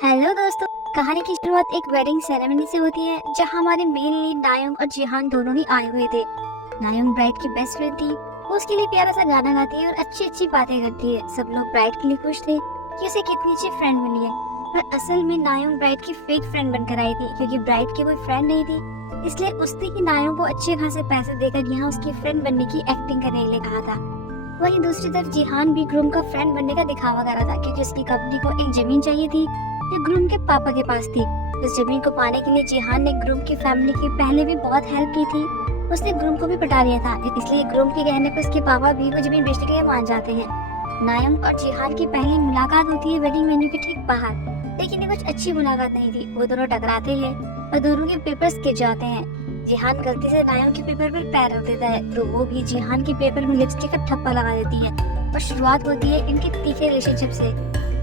Hello दोस्तों। कहानी की शुरुआत एक वेडिंग सेरेमनी से होती है जहां हमारे मेन लीड नायंग और जिहान दोनों ही आए हुए थे। नायंग ब्राइड की बेस्ट फ्रेंड थी। वो उसके लिए प्यारा सा गाना गाती है और अच्छी अच्छी बातें करती है। सब लोग ब्राइड के लिए खुश थे कि उसे कितनी अच्छी फ्रेंड मिली है। पर असल में नायंग ब्राइड की फेक फ्रेंड बनकर आई थी, क्योंकि ब्राइड की कोई फ्रेंड नहीं थी। इसलिए उसने ही नायंग को अच्छे खासे पैसे देकर यहाँ उसकी फ्रेंड बनने की एक्टिंग करने के लिए कहा था। वहीं दूसरी तरफ जिहान भी ग्रूम का फ्रेंड बनने का दिखावा कर रहा था, क्योंकि उसकी कंपनी को एक जमीन चाहिए थी जो ग्रूम के पापा के पास थी। उस जमीन को पाने के लिए जिहान ने ग्रूम की फैमिली की पहले भी बहुत हेल्प की थी। उसने ग्रूम को भी पटा लिया था, इसलिए ग्रूम के कहने पर उसके पापा भी वो जमीन बेचने के लिए मान जाते हैं। नायंग और जिहान की पहली मुलाकात होती है वेडिंग वेन्यू के ठीक बाहर, लेकिन ये कुछ अच्छी मुलाकात नहीं थी। वो दोनों टकराते हैं और दोनों के पेपर्स गिर जाते हैं। जिहान गलती से नायंग के पेपर पर पैर रख देता है, तो वो भी जिहान के पेपर में लिपस्टिक का ठप्पा लगा देती है। और शुरुआत होती है इनके तीखे रिलेशनशिप से।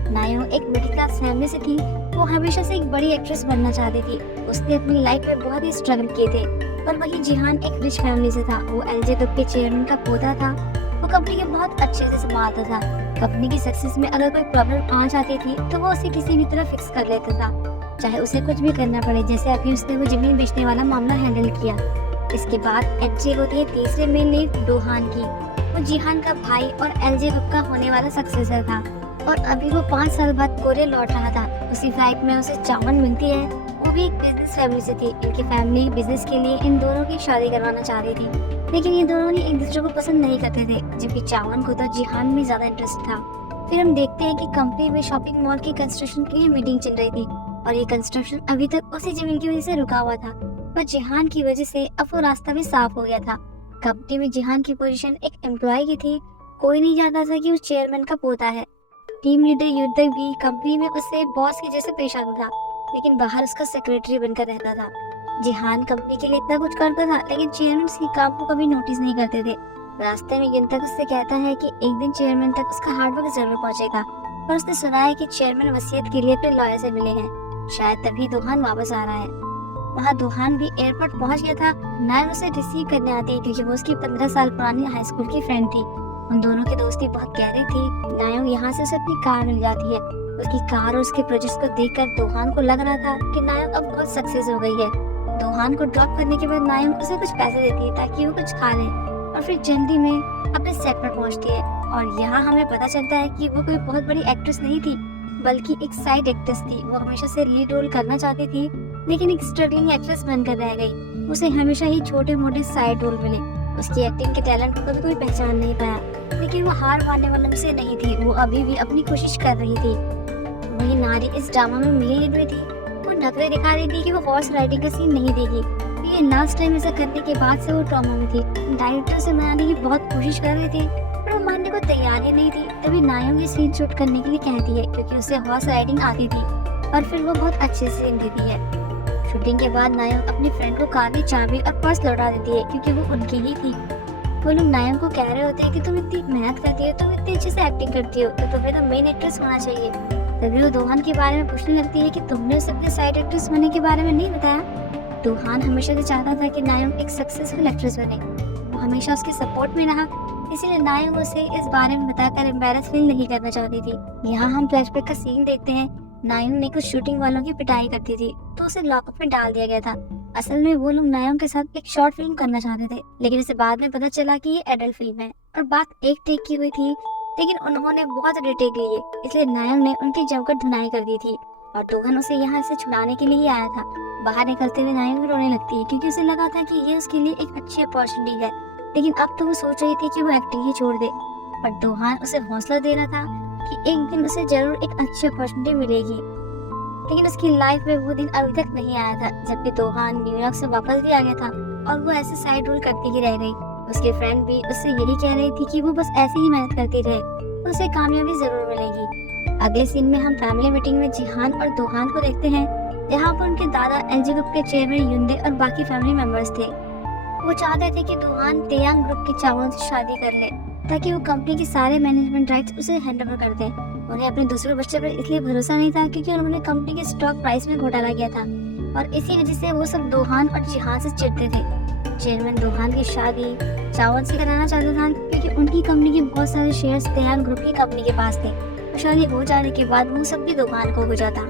नायंग एक मिडिल क्लास फैमिली से थी। वो हमेशा से एक बड़ी एक्ट्रेस बनना चाहती थी। उसने अपनी लाइफ में बहुत ही स्ट्रगल किए थे। पर वही जिहान एक रिच फैमिली से था। वो एलजे ग्रुप के चेयरमैन का पोता था। वो कंपनी के बहुत अच्छे से संभालता था। कंपनी की सक्सेस में अगर कोई प्रॉब्लम आ जाती थी तो वो उसे किसी भी तरह फिक्स कर लेता था, चाहे उसे कुछ भी करना पड़े। जैसे अभी उसने वो जमीन बेचने वाला मामला हैंडल किया। इसके बाद एंट्री होती है तीसरे मेन लीड डोहान की। वो जिहान का भाई और एलजे ग्रुप का होने वाला सक्सेसर था। और अभी वो 5 साल बाद कोरिया लौट रहा था। उसी फ्लाइट में उसे चावन मिलती है। वो भी एक बिजनेस फैमिली से थी। इनकी फैमिली बिजनेस के लिए इन दोनों की शादी करवाना चाह रही थी, लेकिन ये दोनों ही एक दूसरे को पसंद नहीं करते थे, जबकि चावन को तो जिहान में ज्यादा इंटरेस्ट था। फिर हम देखते हैं कि कंपनी में शॉपिंग मॉल की कंस्ट्रक्शन के लिए मीटिंग चल रही थी, और ये कंस्ट्रक्शन अभी तक उसी जमीन की वजह से रुका हुआ था। पर जिहान की वजह से अब वो रास्ता भी साफ हो गया था। कंपनी में जिहान की पोजीशन एक एम्प्लॉय की थी। कोई नहीं जानता था कि वो चेयरमैन का पोता है। टीम लीडर युद्धक भी कंपनी में उससे बॉस के जैसे पेश आता था, लेकिन बाहर उसका सेक्रेटरी बनकर रहता था। जिहान कंपनी के लिए इतना कुछ करता था, लेकिन चेयरमैन उसके काम को कभी नोटिस नहीं करते थे। रास्ते में युद्धक उससे कहता है कि एक दिन चेयरमैन तक उसका हार्डवर्क जरूर पहुंचेगा। पर उसने सुना है कि चेयरमैन वसीयत के लिए अपने लॉयर से मिले हैं। शायद तभी दोहान वापस आ रहा है। वहाँ दोहान भी एयरपोर्ट पहुंच गया था। नायम उसे रिसीव करने आती है, क्योंकि वो उसकी 15 साल पुरानी हाई स्कूल की फ्रेंड थी। उन दोनों की दोस्ती बहुत गहरी थी। नायम यहाँ से उसे अपनी कार मिल जाती है। उसकी कार और उसके प्रोजेक्ट्स को देखकर दोहान को लग रहा था कि नायम अब बहुत सक्सेस हो गई है। दोहान को ड्रॉप करने के बाद नायम उसे कुछ पैसे देती है ताकि वो कुछ खा ले, और फिर जल्दी में अपने सेट पर पहुंचती है। और यहाँ हमें पता चलता है कि वो कोई बहुत बड़ी एक्ट्रेस नहीं थी, बल्कि एक साइड एक्ट्रेस थी। वो हमेशा से लीड रोल करना चाहती थी, लेकिन एक स्ट्रगलिंग एक्ट्रेस बनकर रह गई। उसे हमेशा ही छोटे मोटे साइड रोल मिले। उसकी एक्टिंग के टैलेंट को कभी कोई पहचान नहीं पाया, लेकिन वो हार मानने वालों में से नहीं थी। वो अभी भी अपनी कोशिश कर रही थी। वही नारी इस ड्रामा में मेन लीड में थी। वो नखरे दिखा रही थी कि वो हॉर्स राइडिंग का सीन नहीं देगी, लेकिन लास्ट टाइम ऐसा करने के बाद से वो ट्रॉमा में थी। डायरेक्टर से मनाने की बहुत कोशिश कर रही थी, पर वो मानने को तैयार ही नहीं थी। तभी नायम ये सीन शूट करने के लिए कहती है, क्योंकि उसे हॉर्स राइडिंग आती थी, और फिर वो बहुत अच्छे सीन देती है। शूटिंग के बाद नायम अपनी फ्रेंड को कार की चाबी और पर्स लौटा देती है, क्योंकि वो उनकी ही थी। वो लोग नायम को कह रहे होते हैं कि तुम इतनी मेहनत करती हो, तुम इतनी अच्छे से एक्टिंग करती हो, तो तुम्हें तो मेन एक्ट्रेस होना चाहिए। तभी वो दोहान के बारे में पूछने लगती है कि तुमने उसे अपने साइड एक्ट्रेस होने के बारे में नहीं बताया। दोहान हमेशा से चाहता था कि नायम एक सक्सेसफुल एक्ट्रेस बने। वो हमेशा उसके सपोर्ट में रहा, इसीलिए नायम उसे इस बारे में बताकर एम्बैरस फील नहीं करना चाहती थी। यहाँ हम फ्लैशबैक का सीन देखते हैं। नायम ने कुछ शूटिंग वालों की पिटाई करती थी, तो उसे लॉकअप में डाल दिया गया था। असल में वो लोग नायम के साथ एक शॉर्ट फिल्म करना चाहते थे, लेकिन इसे बाद में पता चला कि ये एडल्ट फिल्म है, और बात एक टेक की हुई थी, लेकिन उन्होंने बहुत रिटेक लिए, इसलिए नायम ने उनकी जमकर धुनाई कर दी थी। और दोहन उसे यहाँ से छुड़ाने के लिए आया था। बाहर निकलते हुए नायम भी रोने लगती है, क्योंकि उसे लगा था कि ये उसके लिए एक अच्छी अपॉर्चुनिटी है, लेकिन अब तो वो सोच रही थी कि वो एक्टिंग ही छोड़ दे। पर दोहान उसे हौसला दे रहा था कि एक दिन उसे जरूर एक अच्छी अपॉर्चुनिटी मिलेगी। लेकिन उसकी लाइफ में वो दिन अभी तक नहीं आया था, जबकि दोहान न्यूयॉर्क से वापस भी आ गया था, और वो ऐसे साइड रोल करती ही रह गई। उसके फ्रेंड भी उससे यही कह रही थी कि वो बस ऐसे ही मेहनत करती रहे, तो उसे कामयाबी जरूर मिलेगी। अगले सीन में हम फैमिली मीटिंग में जिहान और दोहान को देखते हैं, जहाँ पर उनके दादा एलजी ग्रुप के चेयरमैन युंदे और बाकी फैमिली मेंबर्स थे। वो चाहते थे कि दोहान तेयांग ग्रुप के चावल से शादी कर ले, ताकि वो कंपनी के सारे मैनेजमेंट राइट्स उसे हैंड ओवर कर दे। उन्हें अपने दूसरे बच्चे पर इसलिए भरोसा नहीं था, क्योंकि उन्होंने कंपनी के स्टॉक प्राइस में घोटाला किया था, और इसी वजह से वो सब दोहान और जिहान से चिढ़ते थे। चेयरमैन दोहान की शादी चावल से कराना चाहता था, क्योंकि उनकी कंपनी के बहुत सारे शेयर्स तेयांग ग्रुप की कंपनी के पास थे। शादी हो जाने के बाद वो सब भी दोहान को हो जाता।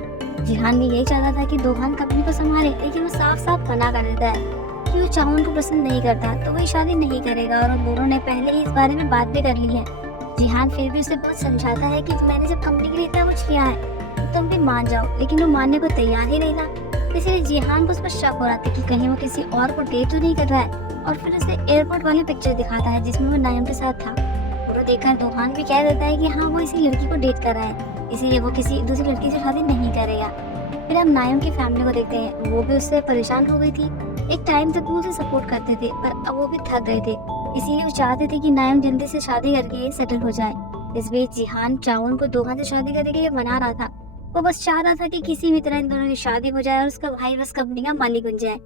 जिहान भी यही चाहता था कि दोहान कंपनी को संभाले, लेकिन वो साफ साफ मना कर देता है कि वो चावन को पसंद नहीं करता, तो वो शादी नहीं करेगा और उन दोनों ने पहले ही इस बारे में बात भी कर ली है। जिहान फिर भी उसे बहुत समझाता है कि मैंने जब कंपनी के लिए इतना कुछ किया है तुम भी मान जाओ, लेकिन वो मानने को तैयार ही नहीं था। इसलिए जिहान को उस पर शक हो रहा था कि कहीं वो किसी और को डेट तो नहीं कर रहा है, और फिर उसे एयरपोर्ट वाली पिक्चर दिखाता है जिसमें वो नायम के साथ था। वो देखकर दोहान भी कह देता है कि हाँ वो इसी लड़की को डेट कर रहा है, इसीलिए वो किसी दूसरी लड़की से शादी नहीं करेगा। फिर हम नायम की फैमिली को देखते हैं, वो भी उससे परेशान हो गई थी। एक टाइम तक वो उसे सपोर्ट करते थे, पर अब वो भी थक गए थे, इसीलिए वो चाहते थे कि नायम जल्दी से शादी करके सेटल हो जाए। इस बीच जिहान चावन को दोहान से शादी करने के लिए मना रहा था। वो बस चाह रहा था कि किसी भी तरह इन दोनों की शादी हो जाए और उसका भाई बस कंपनी का मालिक बन जाए।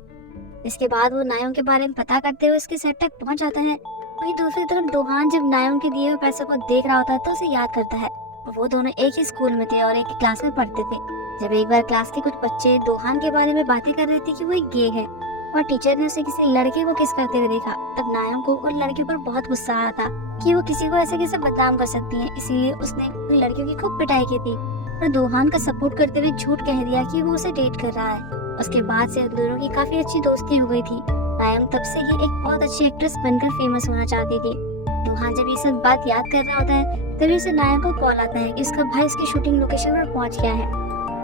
इसके बाद वो नायम के बारे में पता करते हुए उसके सेट तक पहुंच जाता है। वहीं दूसरी तरफ दोहान जब नायम के दिए हुए पैसों को देख रहा होता है तो उसे याद करता है वो दोनों एक ही स्कूल में थे और एक ही क्लास में पढ़ते थे। जब एक बार क्लास के कुछ बच्चे दोहान के बारे में बातें कर रहे थे कि वो एक गे है और टीचर ने उसे किसी लड़के को किस करते हुए देखा, तब नायम को उन लड़कियों पर बहुत गुस्सा आया था कि वो किसी को ऐसे कैसे बदनाम कर सकती है। इसीलिए उसने उन लड़कियों की खूब पिटाई की थी और दोहान का सपोर्ट करते हुए झूठ कह दिया कि वो उसे डेट कर रहा है। उसके बाद से उन दोनों की काफी अच्छी दोस्ती हो गई थी। नायम तब से ही एक बहुत अच्छी एक्ट्रेस बनकर फेमस होना चाहती थी। दोहान जब ये सब बात याद कर रहा होता है तभी उसे नायम को कॉल आता है कि उसका भाई उसकी शूटिंग लोकेशन पर पहुंच गया है।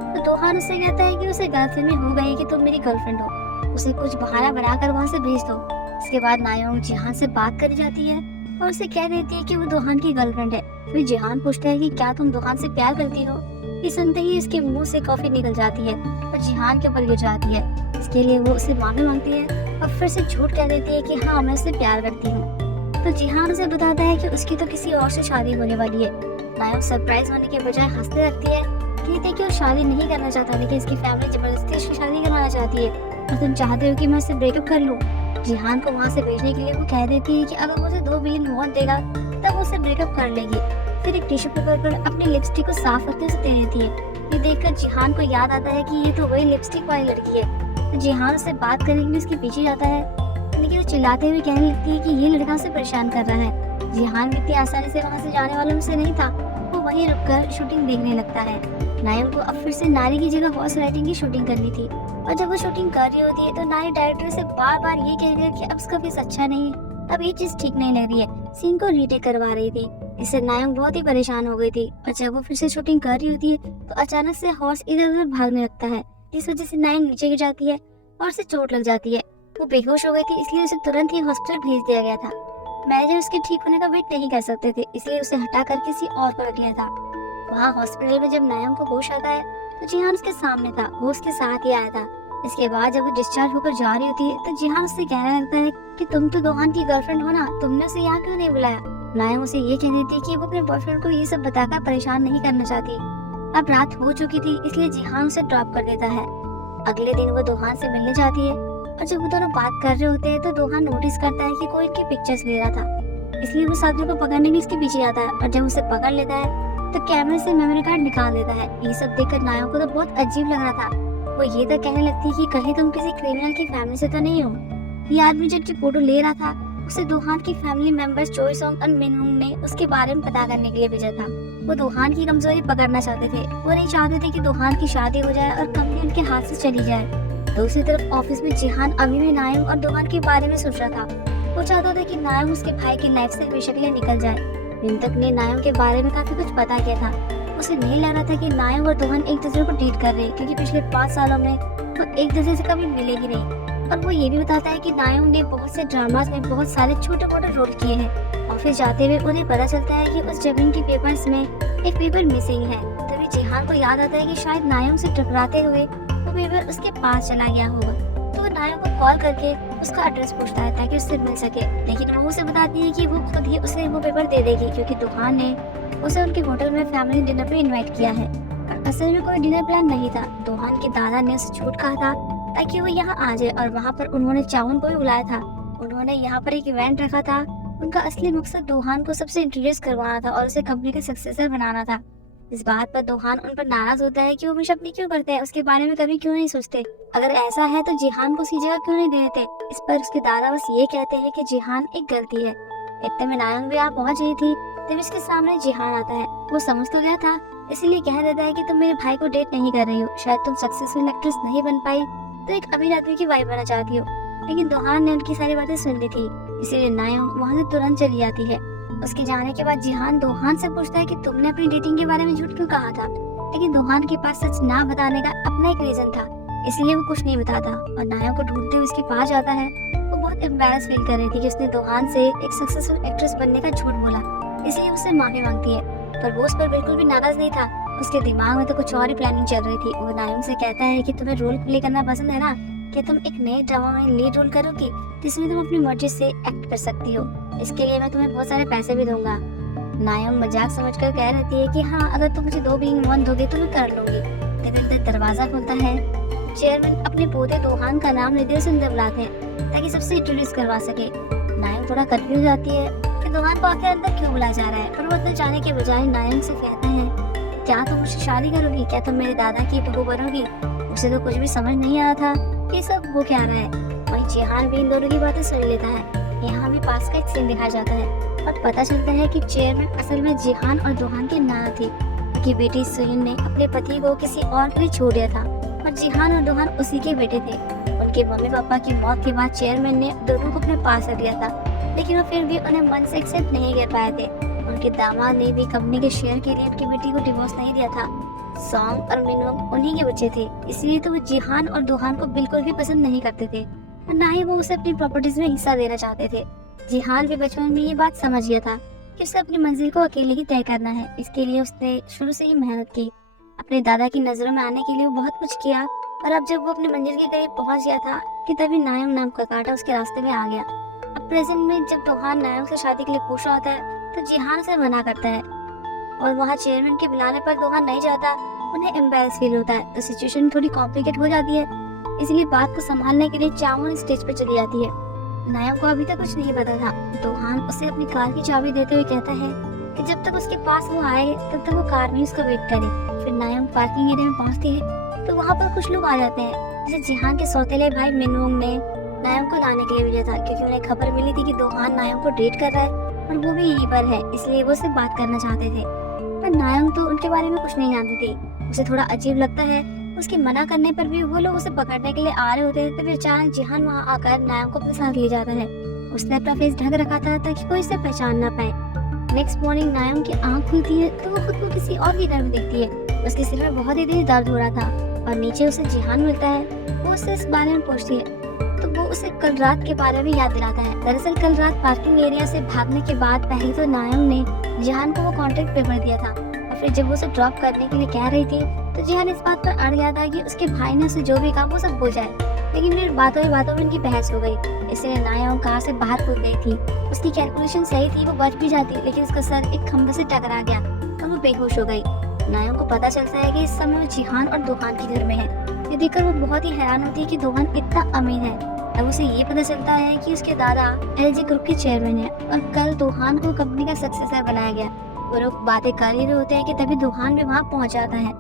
तो दोहान उससे कहता है कि उसे गलतफहमी हो गई कि तुम मेरी गर्लफ्रेंड हो, उसे कुछ बहाना बनाकर वहाँ से भेज दो। इसके बाद नायम जिहान से बात करी जाती है और उसे कह देती है कि वो दोहान की गर्लफ्रेंड है। फिर जिहान पूछता है कि क्या तुम दोहान से प्यार करती हो। ये सुनते ही उसके मुंह से कॉफी निकल जाती है और जिहान के ऊपर गिर जाती है। इसके लिए वो उसे माफी मांगती है और फिर से झूठ कह देती है कि हाँ मैं उससे प्यार करती हूँ। तो जिहान उसे बताता है कि उसकी तो किसी और से शादी होने वाली है। नायम सरप्राइज होने के बजाय हंसते रखती है, कहती है कि वो शादी नहीं करना चाहता, लेकिन इसकी फैमिली जबरदस्ती उसकी शादी करवाना चाहती है और तुम चाहते हो कि मैं उससे ब्रेकअप कर लूँ। जिहान को वहाँ से भेजने के लिए वो कह देती है कि अगर मुझे 2 बिलियन वॉन देगा तब वो उससे ब्रेकअप कर लेगी। फिर एक टिश्यू पेपर पर अपनी लिपस्टिक को साफ करके उसे दे देती है। ये देखकर जिहान को याद आता है कि ये तो वही लिपस्टिक वाली लड़की है। तो जिहान उससे बात करने के लिए उसके पीछे जाता है, लेकिन वो चिल्लाते हुए कहने लगती है कि ये लड़का उसे परेशान कर रहा है। जिहान इतनी आसानी से वहाँ से जाने वालों में से नहीं था, वो वहीं रुककर शूटिंग देखने लगता है। नायम को अब फिर से नारी की जगह हॉर्स राइडिंग की शूटिंग करनी थी और जब वो शूटिंग कर रही होती है तो नारी डायरेक्टर से बार बार ये कह रही है कि अब उसका फेस अच्छा नहीं है, अब ये चीज ठीक नहीं लग रही है। सीन को रीटेक करवा रही थी। इससे नायम बहुत ही परेशान हो गई थी और जब वो फिर से शूटिंग कर रही होती है तो अचानक से हॉर्स इधर उधर भागने लगता है, जिस वजह से नायम नीचे गिर जाती है और उसे चोट लग जाती है। वो बेहोश हो गई थी, इसलिए उसे तुरंत ही हॉस्पिटल भेज दिया गया था। मैनेजर उसके ठीक होने का वेट नहीं कर सकते थे, इसलिए उसे हटाकर किसी और को रख लिया था। वहाँ हॉस्पिटल में जब नायम को होश आता है तो जिहान उसके सामने था, वो उसके साथ ही आया था। इसके बाद जब वो डिस्चार्ज होकर जा रही होती है तो जिहान उससे कहने लगता है कि तुम तो दोहान की गर्लफ्रेंड हो ना, तुमने उसे यहाँ क्यों नहीं बुलाया। नायम उसे ये कह देती है कि वो अपने बॉयफ्रेंड को ये सब बताकर परेशान नहीं करना चाहती। अब रात हो चुकी थी, इसलिए जिहान उसे ड्रॉप कर देता है। अगले दिन वो दोहान से मिलने जाती है और जब वो दोनों बात कर रहे होते हैं तो दोहान नोटिस करता है कि कोई इनकी पिक्चर्स ले रहा था, इसलिए वो साथियों को पकड़ने के लिए उसके पीछे जाता है और जब उसे पकड़ लेता है तो कैमरे से मेमोरी कार्ड निकाल देता है। ये सब देखकर नायम को तो बहुत अजीब लग रहा था। वो ये तो कहने लगती है कि कहीं तुम किसी क्रिमिनल की फैमिली से तो नहीं हो। ये आदमी जब फोटो ले रहा था उसे दोहान की फैमिली मेंबर्स चोई सॉन्ग और मिनहुंग ने उसके बारे में पता करने के लिए भेजा था। वो दोहान की कमजोरी पकड़ना चाहते थे। वो नहीं चाहते थे कि दोहान की शादी हो जाए और कंपनी उनके हाथ से चली जाए। दूसरी तरफ ऑफिस में जिहान अभी भी नायम और दोहान के बारे में सोच रहा था। वो चाहता था कि नायम उसके भाई की लाइफ से हमेशा के लिए निकल जाए। विंतक ने नायम के बारे में काफी कुछ पता किया था। उसे नहीं लग रहा था कि नायम और दोहान एक दूसरे को डेट कर रहे हैं, क्योंकि पिछले 5 सालों में वो एक दूसरे से कभी मिले ही नहीं। और वो ये भी बताता है कि नायम ने बहुत से ड्रामास में बहुत सारे छोटे मोटे रोल किए हैं। ऑफिस जाते हुए उन्हें पता चलता है कि उस जमीन के पेपर्स में एक पेपर मिसिंग है। तभी जिहान को याद आता है कि शायद नायम से टकराते हुए वो पेपर उसके पास चला गया होगा। तो वो नायम को कॉल करके उसका एड्रेस पूछता है ताकि उससे मिल सके, लेकिन वो उसे बताती है कि वो खुद ही उसे वो पेपर दे देगी, क्योंकि दोहान ने उसे उनके होटल में फैमिली डिनर पे इनवाइट किया है। और असल में कोई डिनर प्लान नहीं था। दोहान के दादा ने उसे झूठ कहा था ताकि वो यहाँ आ जाए और वहाँ पर उन्होंने चावन को भी बुलाया था। उन्होंने यहाँ पर एक इवेंट रखा था। उनका असली मकसद दोहान को सबसे इंट्रोड्यूस करवाना था और उसे कंपनी का सक्सेसर बनाना था। इस बात पर दोहान उन पर नाराज होता है कि वो हमेशा अपनी क्यों करते हैं, उसके बारे में कभी क्यों नहीं सोचते। अगर ऐसा है तो जिहान को उसकी जगह क्यों नहीं दे देते। इस पर उसके दादा बस ये कहते हैं कि जिहान एक गलती है। इतने में नायम भी यहाँ पहुंच गई थी तब इसके सामने जिहान आता है। वो समझ तो गया था, इसीलिए कह देता है कि तुम मेरे भाई को डेट नहीं कर रही हो, शायद तुम सक्सेसफुल एक्ट्रेस नहीं बन पाई तो एक अमीर आदमी की वाइफ बनना चाहती हो। लेकिन दोहान ने उनकी सारी बातें सुन ली थी, इसीलिए नायोंग वहाँ से तुरंत चली जाती है। उसके जाने के बाद जिहान दोहान से पूछता है कि तुमने अपनी डेटिंग के बारे में झूठ क्यों कहा था। लेकिन दोहान के पास सच ना बताने का अपना एक रीजन था, इसलिए वो कुछ नहीं बताता और नायोंग को ढूंढते हुए उसके पास जाता है। वो बहुत एम्बैरस फील कर रही थी कि उसने दोहान से एक सक्सेसफुल एक्ट्रेस बनने का झूठ बोला, इसलिए उससे माफी मांगती है। पर वो उस पर बिल्कुल भी नाराज नहीं था, उसके दिमाग में तो कुछ और ही प्लानिंग चल रही थी। वो नायोंग से कहता है कि तुम्हें रोल प्ले करना पसंद है ना, कि तुम एक नए ड्रामा में लीड रोल करोगी जिसमें तुम अपनी मर्जी से एक्ट कर सकती हो, इसके लिए मैं तुम्हें बहुत सारे पैसे भी दूंगा। नायोंग मजाक समझकर कह रहती है कि हाँ, अगर तुम मुझे 2 बीइंग 1 दोगे तो मैं कर लूंगी। तभी दरवाजा खुलता है। चेयरमैन अपने पोते दोहान का नाम लेते हुए अंदर बुलाते हैं ताकि सबसे इंट्रोड्यूस करवा सके। नायोंग थोड़ा कंफ्यूज जाती है कि दोहान को आखिर अंदर क्यों बुलाया जा रहा है, पर वो अंदर जाने के बजाय नायोंग से कहता है, क्या तुम मुझसे शादी करोगी, क्या तुम मेरे दादा की बहू बनोगी। उसे तो कुछ भी समझ नहीं आ रहा था कि सब वो क्या रहा है। वहीं जिहान भी इन दोनों की बातें सुन लेता है। यहाँ भी पास का एक सीन दिखाया जाता है और पता चलता है कि चेयरमैन असल में जिहान और दोहान की नाना थी, कि बेटी सुइन ने अपने पति को किसी और के लिए छोड़ दिया था और जिहान और दोहान उसी के बेटे थे। उनके मम्मी पापा की मौत के बाद चेयरमैन ने दोनों को अपने पास रख लिया था, लेकिन वो फिर भी उन्हें मन से एक्सेप्ट नहीं कर पाए थे। उनके दामाद ने भी कंपनी के शेयर के लिए उनकी बेटी को डिवोर्स नहीं दिया था। सॉन्ग और मिनवंग उन्हीं के बच्चे थे, इसलिए तो वो जिहान और दोहान को बिल्कुल भी पसंद नहीं करते थे और ना ही वो उसे अपनी प्रॉपर्टीज में हिस्सा देना चाहते थे। जिहान भी बचपन में ये बात समझ गया था कि उसे अपनी मंजिल को अकेले ही तय करना है, इसके लिए उसने शुरू से ही मेहनत की। अपने दादा की नजरों में आने के लिए वो बहुत कुछ किया और अब जब वो अपनी मंजिल के करीब पहुंच गया था कि तभी नायोंग नाम का कांटा उसके रास्ते में आ गया। अब प्रेजेंट में जब दोहान नायोंग से शादी के लिए पूछ रहा होता है तो जिहान उसे मना करता है और वहाँ चेयरमैन के बुलाने पर दोहान नहीं जाता। उन्हें एम्बैरस फील होता है तो सिचुएशन थोड़ी कॉम्प्लिकेट हो जाती है, इसलिए बात को संभालने के लिए चावोन स्टेज पर चली जाती है। नायोंग को अभी तक कुछ नहीं पता था। दोहान उसे अपनी कार की चाबी देते हुए कहता है कि जब तक उसके पास वो आए तब तक वो कार में उसका वेट करे। फिर नायोंग पार्किंग एरिया में पहुंचती है तो वहाँ पर कुछ लोग आ जाते हैं, जैसे जिहान के सौतेले भाई मिनवंग ने नायोंग को लाने के लिए भेजा था, क्योंकि उन्हें खबर मिली थी कि दोहान नायोंग को डेट कर रहा है और वो भी यहीं पर है, इसलिए वो उससे बात करना चाहते थे। पर नायोंग तो उनके बारे में कुछ नहीं जानती थी। उसे थोड़ा अजीब लगता है। उसके मना करने पर भी वो लोग उसे पकड़ने के लिए आ रहे होते हैं तो फिर अचानक जिहान वहाँ आकर नायोंग को अपने साथ ले जाता है। उसने अपना फेस ढक रखा था ताकि कोई इसे पहचान ना पाए। नेक्स्ट मॉर्निंग नायोंग की आंख खुलती है तो वो खुद को किसी और के घर में देखती है। उसके सिर में बहुत ही तेज दर्द हो रहा था और नीचे उसे जिहान मिलता है। वो उससे इस बारे में पूछती है तो वो उसे कल रात के बारे में याद दिलाता है। दरअसल कल रात पार्किंग एरिया से भागने के बाद पहले तो नायोंग ने जिहान को वो कॉन्ट्रैक्ट पेपर दिया था और फिर जब वो उसे ड्रॉप करने के लिए कह रही थी तो जिहान इस बात पर अड़ गया था कि उसके भाई ने उसे जो भी कहा वो सब हो जाए। लेकिन फिर बातों ही बातों में उनकी बहस हो गई, इसलिए नायोंग कार से बाहर कूद गई थी। उसकी कैलकुलेशन सही थी, वो बच भी जाती, लेकिन उसका सर एक खंभे से टकरा गया और वो बेहोश हो गई। नायोंग को पता चलता है कि इस समय वो जिहान और दोहान के घर में है। ये देखकर वो बहुत ही हैरान होती है कि दोहान इतना अमीर है। अब उसे ये पता चलता है कि उसके दादा एलजी ग्रुप के चेयरमैन है और कल दोहान को कंपनी का सक्सेसर बनाया गया। वो लोग बातें कर ही रहे होते हैं कि तभी दोहान भी वहाँ पहुँच जाता है।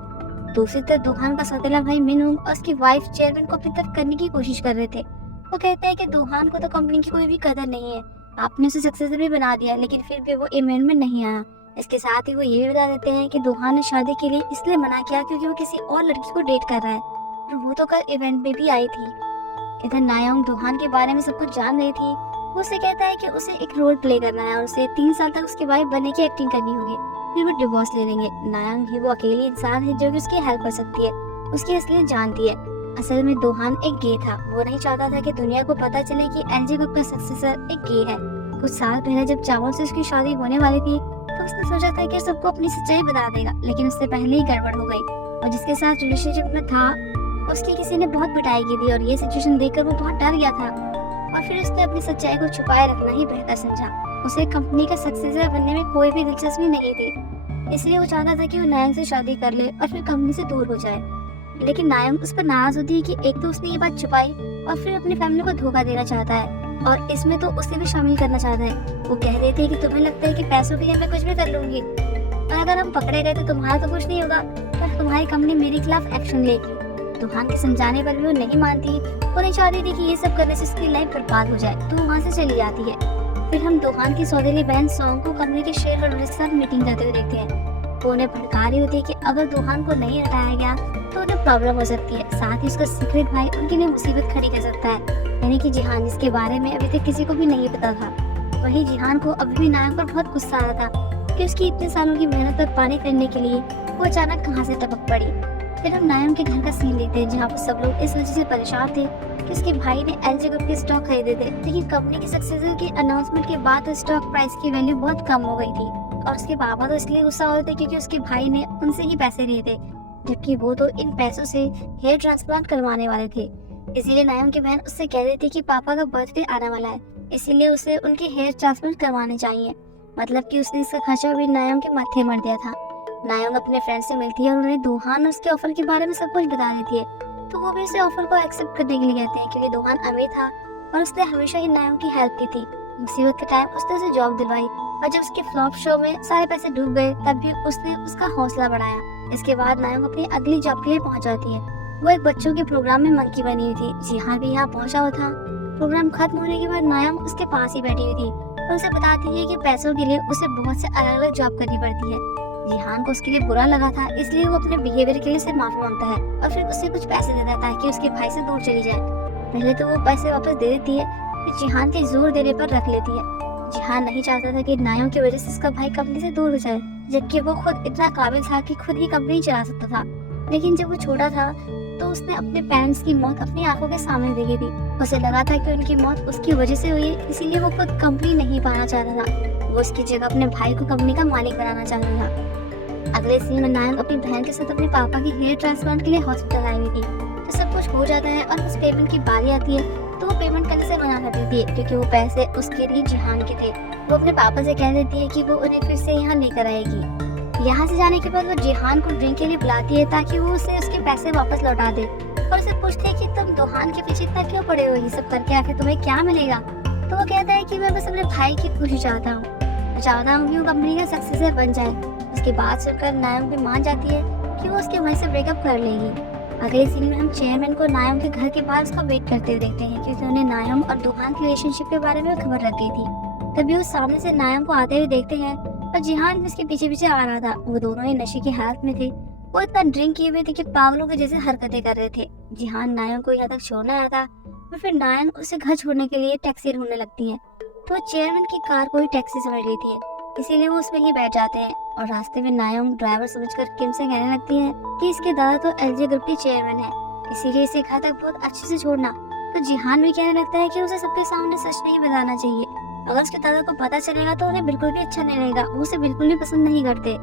दूसरी तरफ दोहान का सौतेला भाई मिनवंग और उसकी वाइफ चेयरमैन को अपनी तरफ करने की कोशिश कर रहे थे। वो कहते हैं कि दोहान को तो कंपनी की कोई भी कदर नहीं है, आपने उसे सक्सेसर भी बना दिया, लेकिन फिर भी वो इवेंट में नहीं आया। इसके साथ ही वो ये भी बता देते हैं कि दोहान ने शादी के लिए इसलिए मना किया क्योंकि वो किसी और लड़की को डेट कर रहा है और वो तो कल इवेंट में भी आई थी। इधर नायोंग दोहान के बारे में सब कुछ जान रही थी। वो उसे कहता है कि उसे एक रोल प्ले करना है और उसे 3 साल तक उसकी वाइफ बनने की एक्टिंग करनी होगी, फिर वो डिवोर्स ले लेंगे। नायोंग ही वो अकेली इंसान है जो कि उसकी हेल्प कर सकती है, उसकी असलियत जानती है। असल में दोहान एक गे था। वो नहीं चाहता था कि दुनिया को पता चले कि एलजी ग्रुप का सक्सेसर एक गे है। कुछ साल पहले जब चावल से उसकी शादी होने वाली थी तो उसने सोचा था कि सबको अपनी सच्चाई बता देगा, लेकिन उससे पहले ही गड़बड़ हो गई और जिसके साथ रिलेशनशिप में था उसकी किसी ने बहुत पिटाई की थी और ये सिचुएशन देखकर वो बहुत डर गया था और फिर उसने अपनी सच्चाई को छुपाए रखना ही बेहतर समझा। उसे कंपनी का सक्सेसर बनने में कोई भी दिलचस्पी नहीं थी, इसलिए वो चाहता था कि वो नायोंग से शादी कर ले और फिर कंपनी से दूर हो जाए। लेकिन नायोंग उस पर नाराज होती है कि एक तो उसने ये बात छुपाई और फिर अपनी फैमिली को धोखा देना चाहता है और इसमें तो उसे भी शामिल करना चाहता है। वो कह देती है कि तुम्हें लगता है कि पैसों के लिए मैं कुछ भी कर लूंगी और अगर हम पकड़े गए तो तुम्हारा तो कुछ नहीं होगा, पर तुम्हारी कंपनी मेरे खिलाफ एक्शन लेगी। दोहान के समझाने पर भी वो नहीं मानती। वो नहीं चाहती थी कि ये सब करने से उसकी लाइफ बर्बाद हो जाए, तो वो वहाँ से चली जाती है। फिर हम दोहान की सौतेली बहन सॉन्ग को कंपनी के शेयर होल्डर्स के साथ मीटिंग करते हुए देखते हैं। वो उन्हें भड़का रही होती है कि अगर दोहान को नहीं हटाया गया तो उन्हें प्रॉब्लम हो सकती है। साथ ही उसका सीक्रेट भाई उनके लिए मुसीबत खड़ी कर सकता है, यानी कि जिहान, जिसके बारे में अभी तक किसी को भी नहीं पता था। वहीं जिहान को अभी भी नायक पर बहुत गुस्सा आ रहा था कि उसकी इतने सालों की मेहनत पर पानी फिरने के लिए वो अचानक कहाँ से टपक पड़ी। फिर हम नायम के घर का सीन देखते हैं, जहाँ पर सब लोग इस वजह से परेशान थे कि उसके भाई ने एलजी ग्रुप के स्टॉक खरीदे थे, लेकिन कंपनी की सक्सेसफुल की अनाउंसमेंट के बाद तो स्टॉक प्राइस की वैल्यू बहुत कम हो गई थी। और उसके पापा तो इसलिए गुस्सा हो रहे थे क्योंकि उसके भाई ने उनसे ही पैसे लिए थे, जबकि वो तो इन पैसों से हेयर ट्रांसप्लांट करवाने वाले थे। इसीलिए नायम की बहन उससे कह रही थी कि पापा का बर्थडे आने वाला है, इसीलिए उसे उनके हेयर ट्रांसप्लांट करवाने चाहिए। मतलब कि उसने इसका खर्चा भी नायम के माथे मर दिया था। नायम अपने फ्रेंड से मिलती है और उन्हें दोहान और उसके ऑफर के बारे में सब कुछ बता देती है, तो वो भी उसे ऑफर को एक्सेप्ट करने के लिए कहते हैं क्योंकि दोहान अमीर था और उसने हमेशा ही नायम की हेल्प की थी। मुसीबत के टाइम उसने उसे जॉब दिलवाई और जब उसके फ्लॉप शो में सारे पैसे डूब गए तब भी उसने उसका हौसला बढ़ाया। इसके बाद नायम अपनी अगली जॉब के लिए पहुंच जाती है। वो एक बच्चों के प्रोग्राम में मंकी बनी हुई थी। जिहान भी यहाँ पहुंचा हुआ था। प्रोग्राम खत्म होने के बाद नायम उसके पास ही बैठी हुई थी और उसे बताती है कि पैसों के लिए उसे बहुत से अलग अलग जॉब करनी पड़ती है। जिहान को उसके लिए बुरा लगा था, इसलिए वो अपने बिहेवियर के लिए उससे माफी मांगता है और फिर उसे कुछ पैसे देता है ताकि उसके भाई से दूर चली जाए। पहले तो वो पैसे वापस दे देती है, फिर जिहान के जोर देने पर रख लेती है। जिहान नहीं चाहता था कि नायम की वजह से उसका भाई कंपनी से दूर हो जाए, जबकि वो खुद इतना काबिल था कि खुद ही कंपनी चला सकता था। लेकिन जब वो छोटा था तो उसने अपने पेरेंट्स की मौत अपनी आंखों के सामने देखी थी। उसे लगा था कि उनकी मौत उसकी वजह से हुई है, इसीलिए वो खुद कंपनी नहीं पाना चाहता था। वो उसकी जगह अपने भाई को कंपनी का मालिक बनाना चाहता था। अगले सीन में नायम अपनी बहन के साथ अपने पापा की हेयर ट्रांसप्लांट के लिए हॉस्पिटल आई हुई थी। तो सब कुछ हो जाता है और उस पेमेंट की बारी आती है तो वो पेमेंट करने से मना कर देती है क्योंकि वो पैसे उसके लिए जिहान के थे। वो अपने पापा से कह देती है कि वो उन्हें फिर से यहाँ लेकर आएगी। यहाँ से जाने के बाद वो जिहान को ड्रिंक के लिए बुलाती है ताकि वो उसे उसके पैसे वापस लौटा दे और उसे पूछती है कि तुम दोहान के पीछे इतना क्यों पड़े हो, ये सब करके आखिर तुम्हें क्या मिलेगा। तो वो कहता है कि मैं बस अपने भाई की खुशी चाहता हूँ कि वो कंपनी का सक्सेसर बन जाए। उसकी बात सुनकर नायम भी मान जाती है कि वो उसके भाई से ब्रेकअप कर लेगी। अगले सीन में हम चेयरमैन को नायम के घर के बाहर उसका वेट करते हुए देखते हैं क्योंकि उन्हें नायम और दोहान के रिलेशनशिप के बारे में खबर लग गई थी। तभी वो सामने से नायम को आते हुए देखते हैं और जिहान उसके पीछे पीछे आ रहा था। वो दोनों ही नशे की हालत में थे। वो इतना ड्रिंक किए हुए थे कि पागलों के जैसे हरकतें कर रहे थे। जिहान नायम को यहाँ तक छोड़ने आया था और फिर नायम उसे घर छोड़ने के लिए टैक्सी ढूंढने लगती है, तो वो चेयरमैन की कार को ही टैक्सी समझ लेती है, इसीलिए वो उसमें ही बैठ जाते हैं। और रास्ते में नायम ड्राइवर समझकर किम से कहने लगती है कि इसके दादा तो एलजी ग्रुप के चेयरमैन है, इसीलिए इसे घर तक बहुत अच्छे से छोड़ना। तो जिहान भी कहने लगता है कि उसे सबके सामने सच नहीं बताना चाहिए, अगर उसके दादा को पता चलेगा तो उन्हें बिल्कुल भी अच्छा नहीं लगेगा, वो उसे बिल्कुल भी पसंद नहीं करते।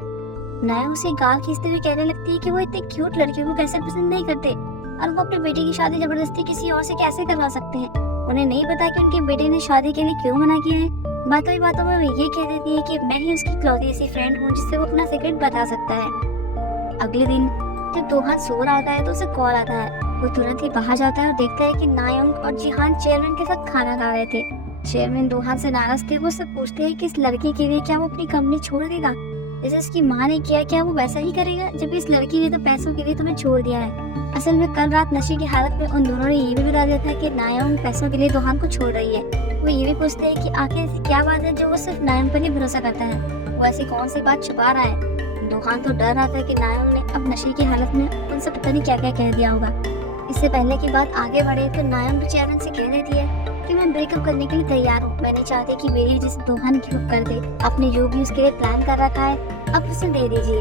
नायम उसे गाल खींचते हुए कहने लगती है कि वो इतने क्यूट लड़कियों को कैसे पसंद नहीं करते और वो अपने बेटे की शादी जबरदस्ती किसी और से कैसे करवा सकते हैं। उन्हें नहीं पता कि उनके बेटे ने शादी के लिए क्यों मना किया है। बातों ही बातों में वो ये कह देती है कि मैं ही उसकी इकलौती ऐसी फ्रेंड हूँ जिससे वो अपना सीक्रेट बता सकता है। अगले दिन जब दोहान सो रहा होता है तो उसे कॉल आता है। वो तुरंत ही बाहर जाता है और देखता है कि नायम और जिहान चेयरमैन के साथ खाना खा रहे थे। चेयरमैन दोहान से नाराज थे। वो उससे पूछते हैं कि इस लड़के के लिए क्या वो अपनी कंपनी छोड़ देगा, जैसे उसकी माँ ने किया, क्या वो वैसा ही करेगा, जब इस लड़की ने तो पैसों के लिए तुम्हें छोड़ दिया है। असल में कल रात नशे की हालत में उन दोनों ने ये भी बता दिया था कि नायम पैसों के लिए दोहान को छोड़ रही है। वो ये भी पूछते हैं कि आखिर ऐसी क्या बात है जो वो सिर्फ नायम पर ही भरोसा करता है, वो ऐसी कौन सी बात छुपा रहा है। दोहान तो डर रहा था कि नायम ने अब नशे की हालत में उनसे पता नहीं क्या क्या कह दिया होगा। इससे पहले की बात आगे बढ़े तो नायम भी चेयरमैन से कह देती है कि मैं ब्रेकअप करने के लिए तैयार हूँ, मैं नहीं चाहती कि मेरी वजह से दोहान गिव कर दे। आपने जो भी उसके लिए प्लान कर रखा है अब उसे दे दीजिए।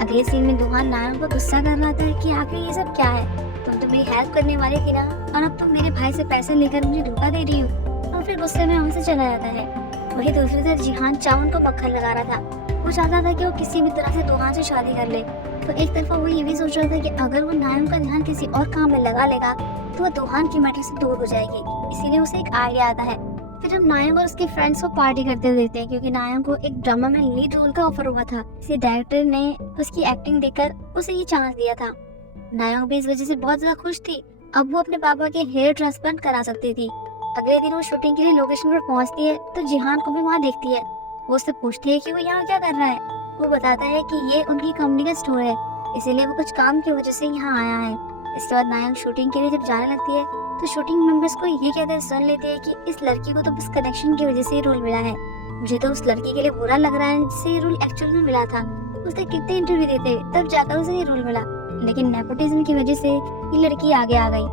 अगले सीन में दोहान नायम को गुस्सा कर रहा था कि आखिर ये सब क्या है, तुम तो मेरी हेल्प करने वाली थी ना, और अब तुम मेरे भाई से पैसे लेकर मुझे धोखा दे रही हो। और फिर गुस्से में हमसे चला जाता है। वही दूसरी तरफ जिहान चाउन को मक्खन लगा रहा था। वो चाहता था कि वो किसी भी तरह से दोहान से शादी कर ले। तो एक तरफा वो ये भी सोच रहा था कि अगर वो नायम का ध्यान किसी और काम में लगा लेगा तो वो दोहान की मैटर से दूर हो जाएगी। इसीलिए उसे एक आइडिया आता है। फिर हम नायम और उसके फ्रेंड्स को पार्टी करते हुए देखते हैं क्योंकि नायम को एक ड्रामा में लीड रोल का ऑफर हुआ था। इसी डायरेक्टर ने उसकी एक्टिंग देखकर उसे ये चांस दिया था। नायम भी इस वजह से बहुत ज्यादा खुश थी। अब वो अपने पापा के हेयर ट्रांसप्लांट करा सकती थी। अगले दिन वो शूटिंग के लिए लोकेशन पर पहुंचती है तो जिहान को भी वहाँ देखती है। वो उससे पूछती है कि वो यहाँ क्या कर रहा है। वो बताता है कि ये उनकी कंपनी का स्टोर है, इसीलिए वो कुछ काम की वजह से यहाँ आया है। इसके बाद नायंग शूटिंग के लिए जब जाने लगती है तो शूटिंग मेंबर्स को ये कहते सुन लेती है कि इस लड़की को तो बस कनेक्शन की वजह से ये रोल मिला है। मुझे तो उस लड़की के लिए बुरा लग रहा है जिसे ये रोल एक्चुअल में मिला था। उसने कितने इंटरव्यू दिए थे तब जाकर उसे ये रोल मिला, लेकिन नेपोटिज्म की वजह से ये लड़की आगे आ गई।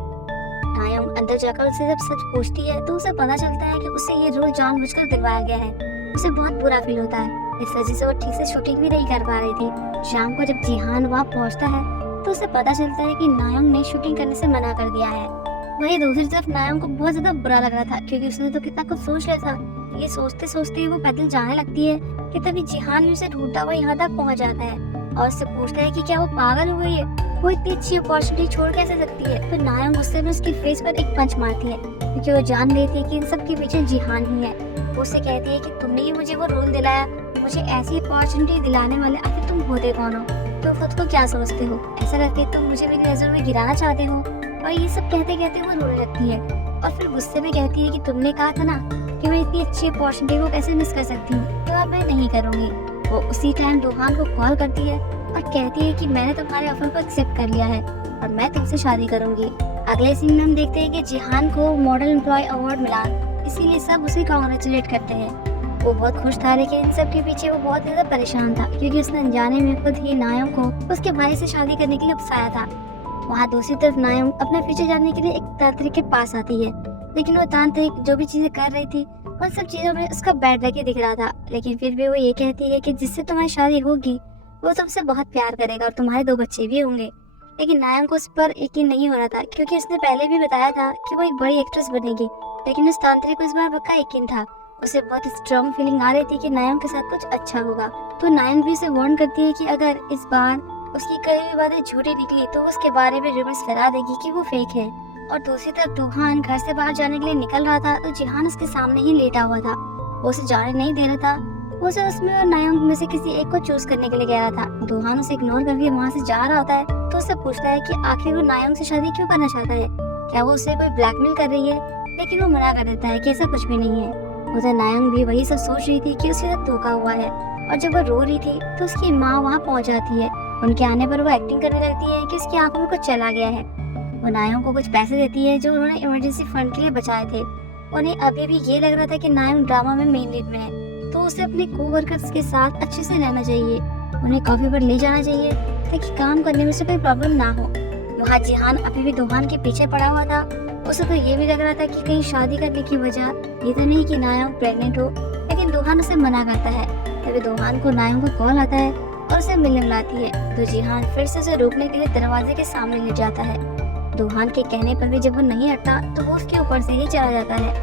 नायंग अंदर जाकर उससे जब सच पूछती है तो उसे पता चलता है कि उसे ये रोल जानबूझकर दिलवाया गया है। उसे बहुत बुरा फील होता है इस वजह से वो ठीक से शूटिंग भी नहीं कर पा रही थी। शाम को जब जिहान वहाँ पहुँचता है तो उसे पता चलता है कि नायंग ने शूटिंग करने से मना कर दिया है। वही दूसरी तरफ नायंग को बहुत ज्यादा बुरा लग रहा था क्योंकि उसने तो कितना कुछ सोच लिया था। ये सोचते सोचते वो पैदल जाने लगती है कि तभी जिहान उसे ढूंढता हुआ यहाँ तक पहुँच जाता है और उससे पूछता है कि क्या वो पागल हो गई है, वो इतनी अच्छी अपॉर्चुनिटी छोड़ कैसे सकती है। तो नायंग गुस्से में उसकी फेस पर एक पंच मारती है क्योंकि वो जान रही थी कि इन सब के पीछे जिहान ही है। वो उससे कहती है कि तुमने ही मुझे वो रोल दिलाया, मुझे ऐसी अपॉर्चुनिटी दिलाने वाले आखिर तुम होते कौन हो, तो खुद को क्या समझते हो, ऐसा करके तुम मुझे मेरी नजर में गिराना चाहते हो। और ये सब कहते कहते वो रोने लगती है और फिर गुस्से में कहती है कि तुमने कहा था ना कि मैं इतनी अच्छी अपॉर्चुनिटी को कैसे मिस कर सकती हूँ, तो अब मैं नहीं करूँगी। वो उसी टाइम दोहान को कॉल करती है और कहती है कि मैंने तुम्हारे ऑफर को एक्सेप्ट कर लिया है और मैं तुमसे शादी करूंगी। अगले सीन में हम देखते हैं कि जिहान को मॉडल एम्प्लॉय अवार्ड मिला, इसीलिए सब उसे कांग्रेचुलेट करते हैं। वो बहुत खुश था लेकिन इन सब के पीछे वो बहुत ज्यादा परेशान था क्योंकि उसने अनजाने में खुद ही नायंग को उसके भाई से शादी करने के लिए उकसाया था। वहाँ दूसरी तरफ नायंग अपना फ्यूचर जानने के लिए एक तांत्रिक के पास आती है, लेकिन वो तांत्रिक जो भी चीजें कर रही थी उन सब चीजों में उसका बैड लक ही दिख रहा था। लेकिन फिर भी वो ये कहती है कि जिससे तुम्हारी शादी होगी वो तुमसे बहुत प्यार करेगा और तुम्हारे 2 बच्चे भी होंगे। लेकिन नायंग को उस पर यकीन नहीं हो रहा था क्योंकि उसने पहले भी बताया था कि वो एक बड़ी एक्ट्रेस बनेगी, लेकिन उस तांत्रिक को इस बार पक्का यकीन था। उसे बहुत स्ट्रॉन्ग फीलिंग आ रही थी कि नायंग के साथ कुछ अच्छा होगा। तो नायंग भी उसे वार्न करती है कि अगर इस बार उसकी कही हुई बातें झूठी निकली तो उसके बारे में रूमर्स फैला देगी कि वो फेक है। और दूसरी तरफ दोहान घर से बाहर जाने के लिए निकल रहा था तो जिहान उसके सामने ही लेटा हुआ था। वो उसे जाने नहीं दे रहा था, वो उसे उसमें और नायंग में से किसी एक को चूज करने के लिए कह रहा था। दोहान उसे इग्नोर करके वहाँ से जा रहा होता है तो उससे पूछता है कि आखिर वो नायंग से शादी क्यों करना चाहता है, क्या वो उससे कोई ब्लैकमेल कर रही है। लेकिन वो मना कर देता है कि ऐसा कुछ भी नहीं है। उधर नायंग भी वही सब सोच रही थी कि उसके साथ धोखा हुआ है और जब वो रो रही थी तो उसकी माँ वहाँ पहुँच जाती है। उनके आने पर वो एक्टिंग करने लगती है कि उसकी आंखों में कुछ चला गया है। वो नायंग को कुछ पैसे देती है जो उन्होंने इमरजेंसी फंड के लिए बचाए थे। उन्हें अभी भी ये लग रहा था कि नायंग ड्रामा में मेन लीड में है तो उसे अपने कोवर्कर्स के साथ अच्छे से रहना चाहिए, उन्हें कॉफी पर ले जाना चाहिए ताकि काम करने में से कोई प्रॉब्लम ना हो। वहाँ जिहान अभी भी दोहान के पीछे पड़ा हुआ था। उसे तो ये भी लग रहा था कि कहीं शादी करने की वजह ये तो नहीं कि नायंग प्रेग्नेंट हो, लेकिन दोहान उसे मना करता है। तभी दोहान को नायंग को कॉल आता है और उसे मिलने बुलाती है तो जिहान फिर से उसे रोकने के लिए दरवाजे के सामने ले जाता है। दोहान के कहने पर भी जब वो नहीं हटता तो वो उसके ऊपर से ही चला जाता है।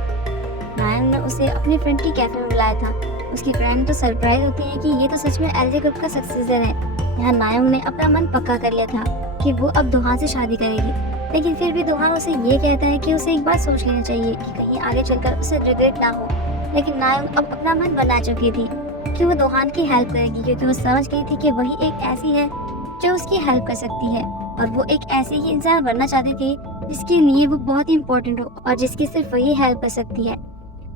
नायंग ने उसे अपनी फ्रेंड की कैफे में बुलाया था। उसकी फ्रेंड तो सरप्राइज होती है कि ये तो सच में एलजे ग्रुप का सक्सेसर है। यहाँ नायंग ने अपना मन पक्का कर लिया था कि वो अब दोहान से शादी करेगी, लेकिन फिर भी दोहान उसे ये कहता है कि उसे एक बार सोच लेना चाहिए कि कहीं आगे चलकर उसे रिग्रेट ना हो। लेकिन नायंग अब अपना मन बना चुकी थी कि वो दोहान की हेल्प करेगी क्योंकि वो समझ गई थी कि वही एक ऐसी है जो उसकी हेल्प कर सकती है और वो एक ऐसी ही इंसान बनना चाहती थी जिसके लिए वो बहुत ही इम्पोर्टेंट हो और जिसकी सिर्फ वही हेल्प कर सकती है।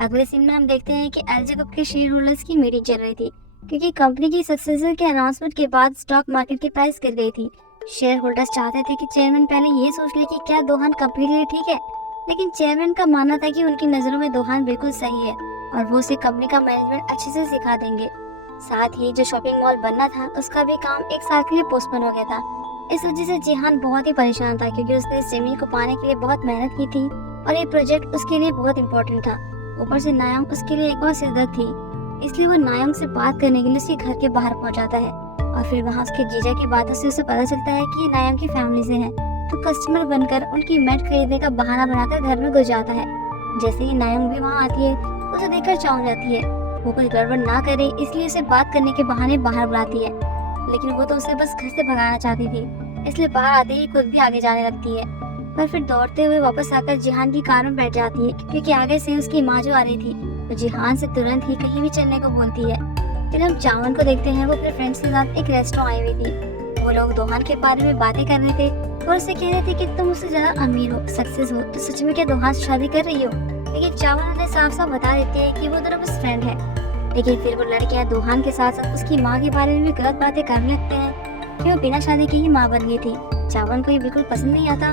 अगले सीन में हम देखते हैं कि एलजी ग्रुप के शेयर होल्डर्स की मीटिंग चल रही थी क्योंकि कंपनी की सक्सेसर के अनाउंसमेंट के बाद स्टॉक मार्केट की प्राइस गिर गई थी। शेयर होल्डर्स चाहते थे कि चेयरमैन पहले ये सोच ले कि क्या दोहान कंपनी के लिए ठीक है, लेकिन चेयरमैन का मानना था कि उनकी नजरों में दोहान बिल्कुल सही है और वो उसे कंपनी का मैनेजमेंट अच्छे से सिखा देंगे। साथ ही जो शॉपिंग मॉल बनना था उसका भी काम 1 साल के लिए पोस्टपोन हो गया था। इस वजह से जिहान बहुत ही परेशान था क्योंकि उसने इस जमीन को पाने के लिए बहुत मेहनत की थी और ये प्रोजेक्ट उसके लिए बहुत इम्पोर्टेंट था। ऊपर से नायंग उसके लिए एक और सिरदर्द थी, इसलिए वो नायंग से बात करने के लिए उसके घर के बाहर पहुंच जाता है और फिर वहाँ उसके जीजा की बातों से उसे पता चलता है कि ये नायंग की फैमिली से है। तो कस्टमर बनकर उनकी मेड खरीदने का बहाना बनाकर घर में घुस जाता है। जैसे ही नायंग भी वहाँ आती है उसे देखकर चौंक जाती है। वो कुछ गड़बड़ ना करे इसलिए उसे बात करने के बहाने बाहर बुलाती है, लेकिन वो तो उसे बस घर से भगाना चाहती थी, इसलिए बाहर आते ही खुद भी आगे जाने लगती है। पर फिर दौड़ते हुए वापस आकर जिहान की कार में बैठ जाती है क्योंकि आगे से उसकी माँ जो आ रही थी तो जिहान से तुरंत ही कहीं भी चलने को बोलती है। फिर हम चावन को देखते हैं, वो अपने फ्रेंड्स के साथ एक रेस्टोरेंट आई हुई थी। वो लोग दोहान के बारे में बातें कर रहे थे और उससे कह रहे थे कि तुम उससे ज्यादा अमीर हो, सक्सेस हो, तो सच में क्या दोहान से शादी कर रही हो। लेकिन चावन उन्हें साफ साफ बता देती है कि वो दोनों बस फ्रेंड है। लेकिन फिर वो लड़कियां दोहान के साथ साथ उसकी माँ के बारे में भी गलत बातें करने लगते हैं कि वो बिना शादी के ही माँ बन गई थी। चावन को ये बिल्कुल पसंद नहीं आता।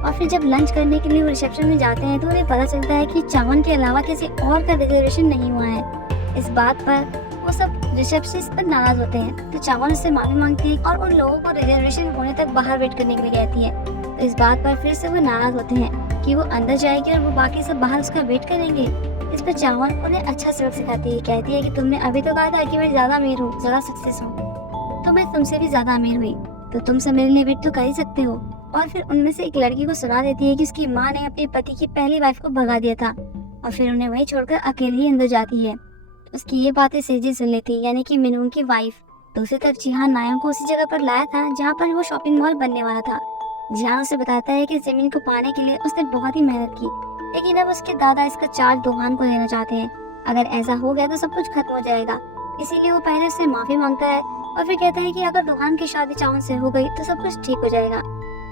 और फिर जब लंच करने के लिए वो रिसेप्शन में जाते हैं तो उन्हें पता चलता है कि चावन के अलावा किसी और का रिजर्वेशन नहीं हुआ है। इस बात पर वो सब रिसेप्शनिस्ट पर नाराज होते हैं, तो चावन उससे माफी मांगती है और उन लोगों को रिजर्वेशन होने तक बाहर वेट करने के लिए कहती है। तो इस बात पर फिर से वो नाराज होते हैं कि वो अंदर जाएगी और वो बाकी सब बाहर उसका वेट करेंगे। इस पर चावन उन्हें अच्छा सबक सिखाती है, कहती है कि तुमने अभी तो कहा था कि मैं ज्यादा अमीर हूँ, ज्यादा सक्सेस हूँ, तो मैं तुमसे भी ज्यादा अमीर हुई, तो तुम सब मेरे लिए वेट तो कर ही सकते हो। और फिर उनमें से एक लड़की को सुना देती है कि उसकी माँ ने अपने पति की पहली वाइफ को भगा दिया था और फिर उन्हें वहीं छोड़कर अकेली अंदर जाती है। उसकी ये बातें सेजी सुन लेती, यानी कि मिनून की वाइफ। दूसरी तरफ जिहान नायम को उसी जगह पर लाया था जहाँ पर वो शॉपिंग मॉल बनने वाला था। जिहान उसे बताता है कि जमीन को पाने के लिए उसने बहुत ही मेहनत की, लेकिन अब उसके दादा इसका चार्ज दोहान को देना चाहते हैं। अगर ऐसा हो गया तो सब कुछ खत्म हो जाएगा, इसीलिए वो पहले उससे माफी मांगता है और फिर कहता है कि अगर दोहान की शादी चावन से हो गई तो सब कुछ ठीक हो जाएगा।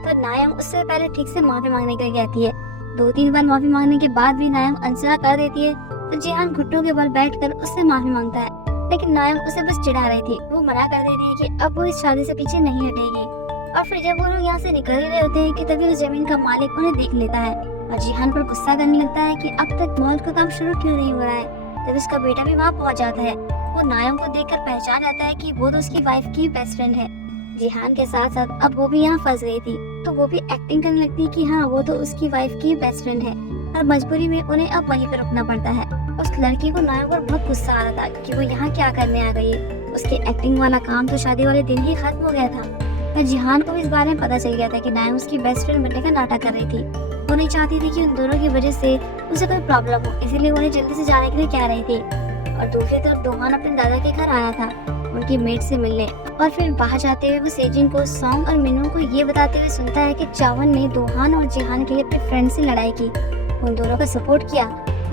तो नायम उससे पहले ठीक से माफी मांगने के लिए कहती है। 2-3 बार माफी मांगने के बाद भी नायम अनसुना कर देती है, तो जिहान घुटनों के बल बैठकर उससे माफी मांगता है, लेकिन नायम उसे बस चिढ़ा रही थी। वो मना कर देती है कि अब वो इस शादी से पीछे नहीं हटेगी। और फिर जब वो लोग यहाँ से निकल ही रहे होते हैं कि तभी उस जमीन का मालिक उन्हें देख लेता है और जिहान पर गुस्सा करने लगता है कि अब तक मॉल का काम शुरू क्यों नहीं हो रहा है। तब उसका बेटा भी वहाँ पहुँच जाता है। वो नायम को देखकर पहचान जाता है कि वो तो उसकी वाइफ की बेस्ट फ्रेंड है। जिहान के साथ साथ अब वो भी यहाँ फंस गई थी, तो वो भी एक्टिंग करने लगती है कि हाँ वो तो उसकी वाइफ की बेस्ट फ्रेंड है और मजबूरी में उन्हें अब वहीं पर रुकना पड़ता है। उस लड़की को नायम पर बहुत गुस्सा आ रहा था कि वो यहाँ क्या करने आ गई है। उसके एक्टिंग वाला काम तो शादी वाले दिन ही खत्म हो गया था। पर जिहान को भी इस बारे में पता चल गया था कि नायम उसकी बेस्ट फ्रेंड बनने का नाटक कर रही थी। वो नहीं चाहती थी कि उन दोनों की वजह से उसे कोई प्रॉब्लम हो, इसीलिए उन्हें जल्दी से जाने के लिए कह रही थी। और दूसरी तरफ दोहान अपने दादा के घर आया था उनकी मेट से मिलने, और फिर बाहर जाते हुए वो सेजिन को सॉन्ग और मिनू को ये बताते हुए सुनता है कि चावन ने दोहान और जिहान के लिए अपने फ्रेंड से लड़ाई की, उन दोनों का सपोर्ट किया।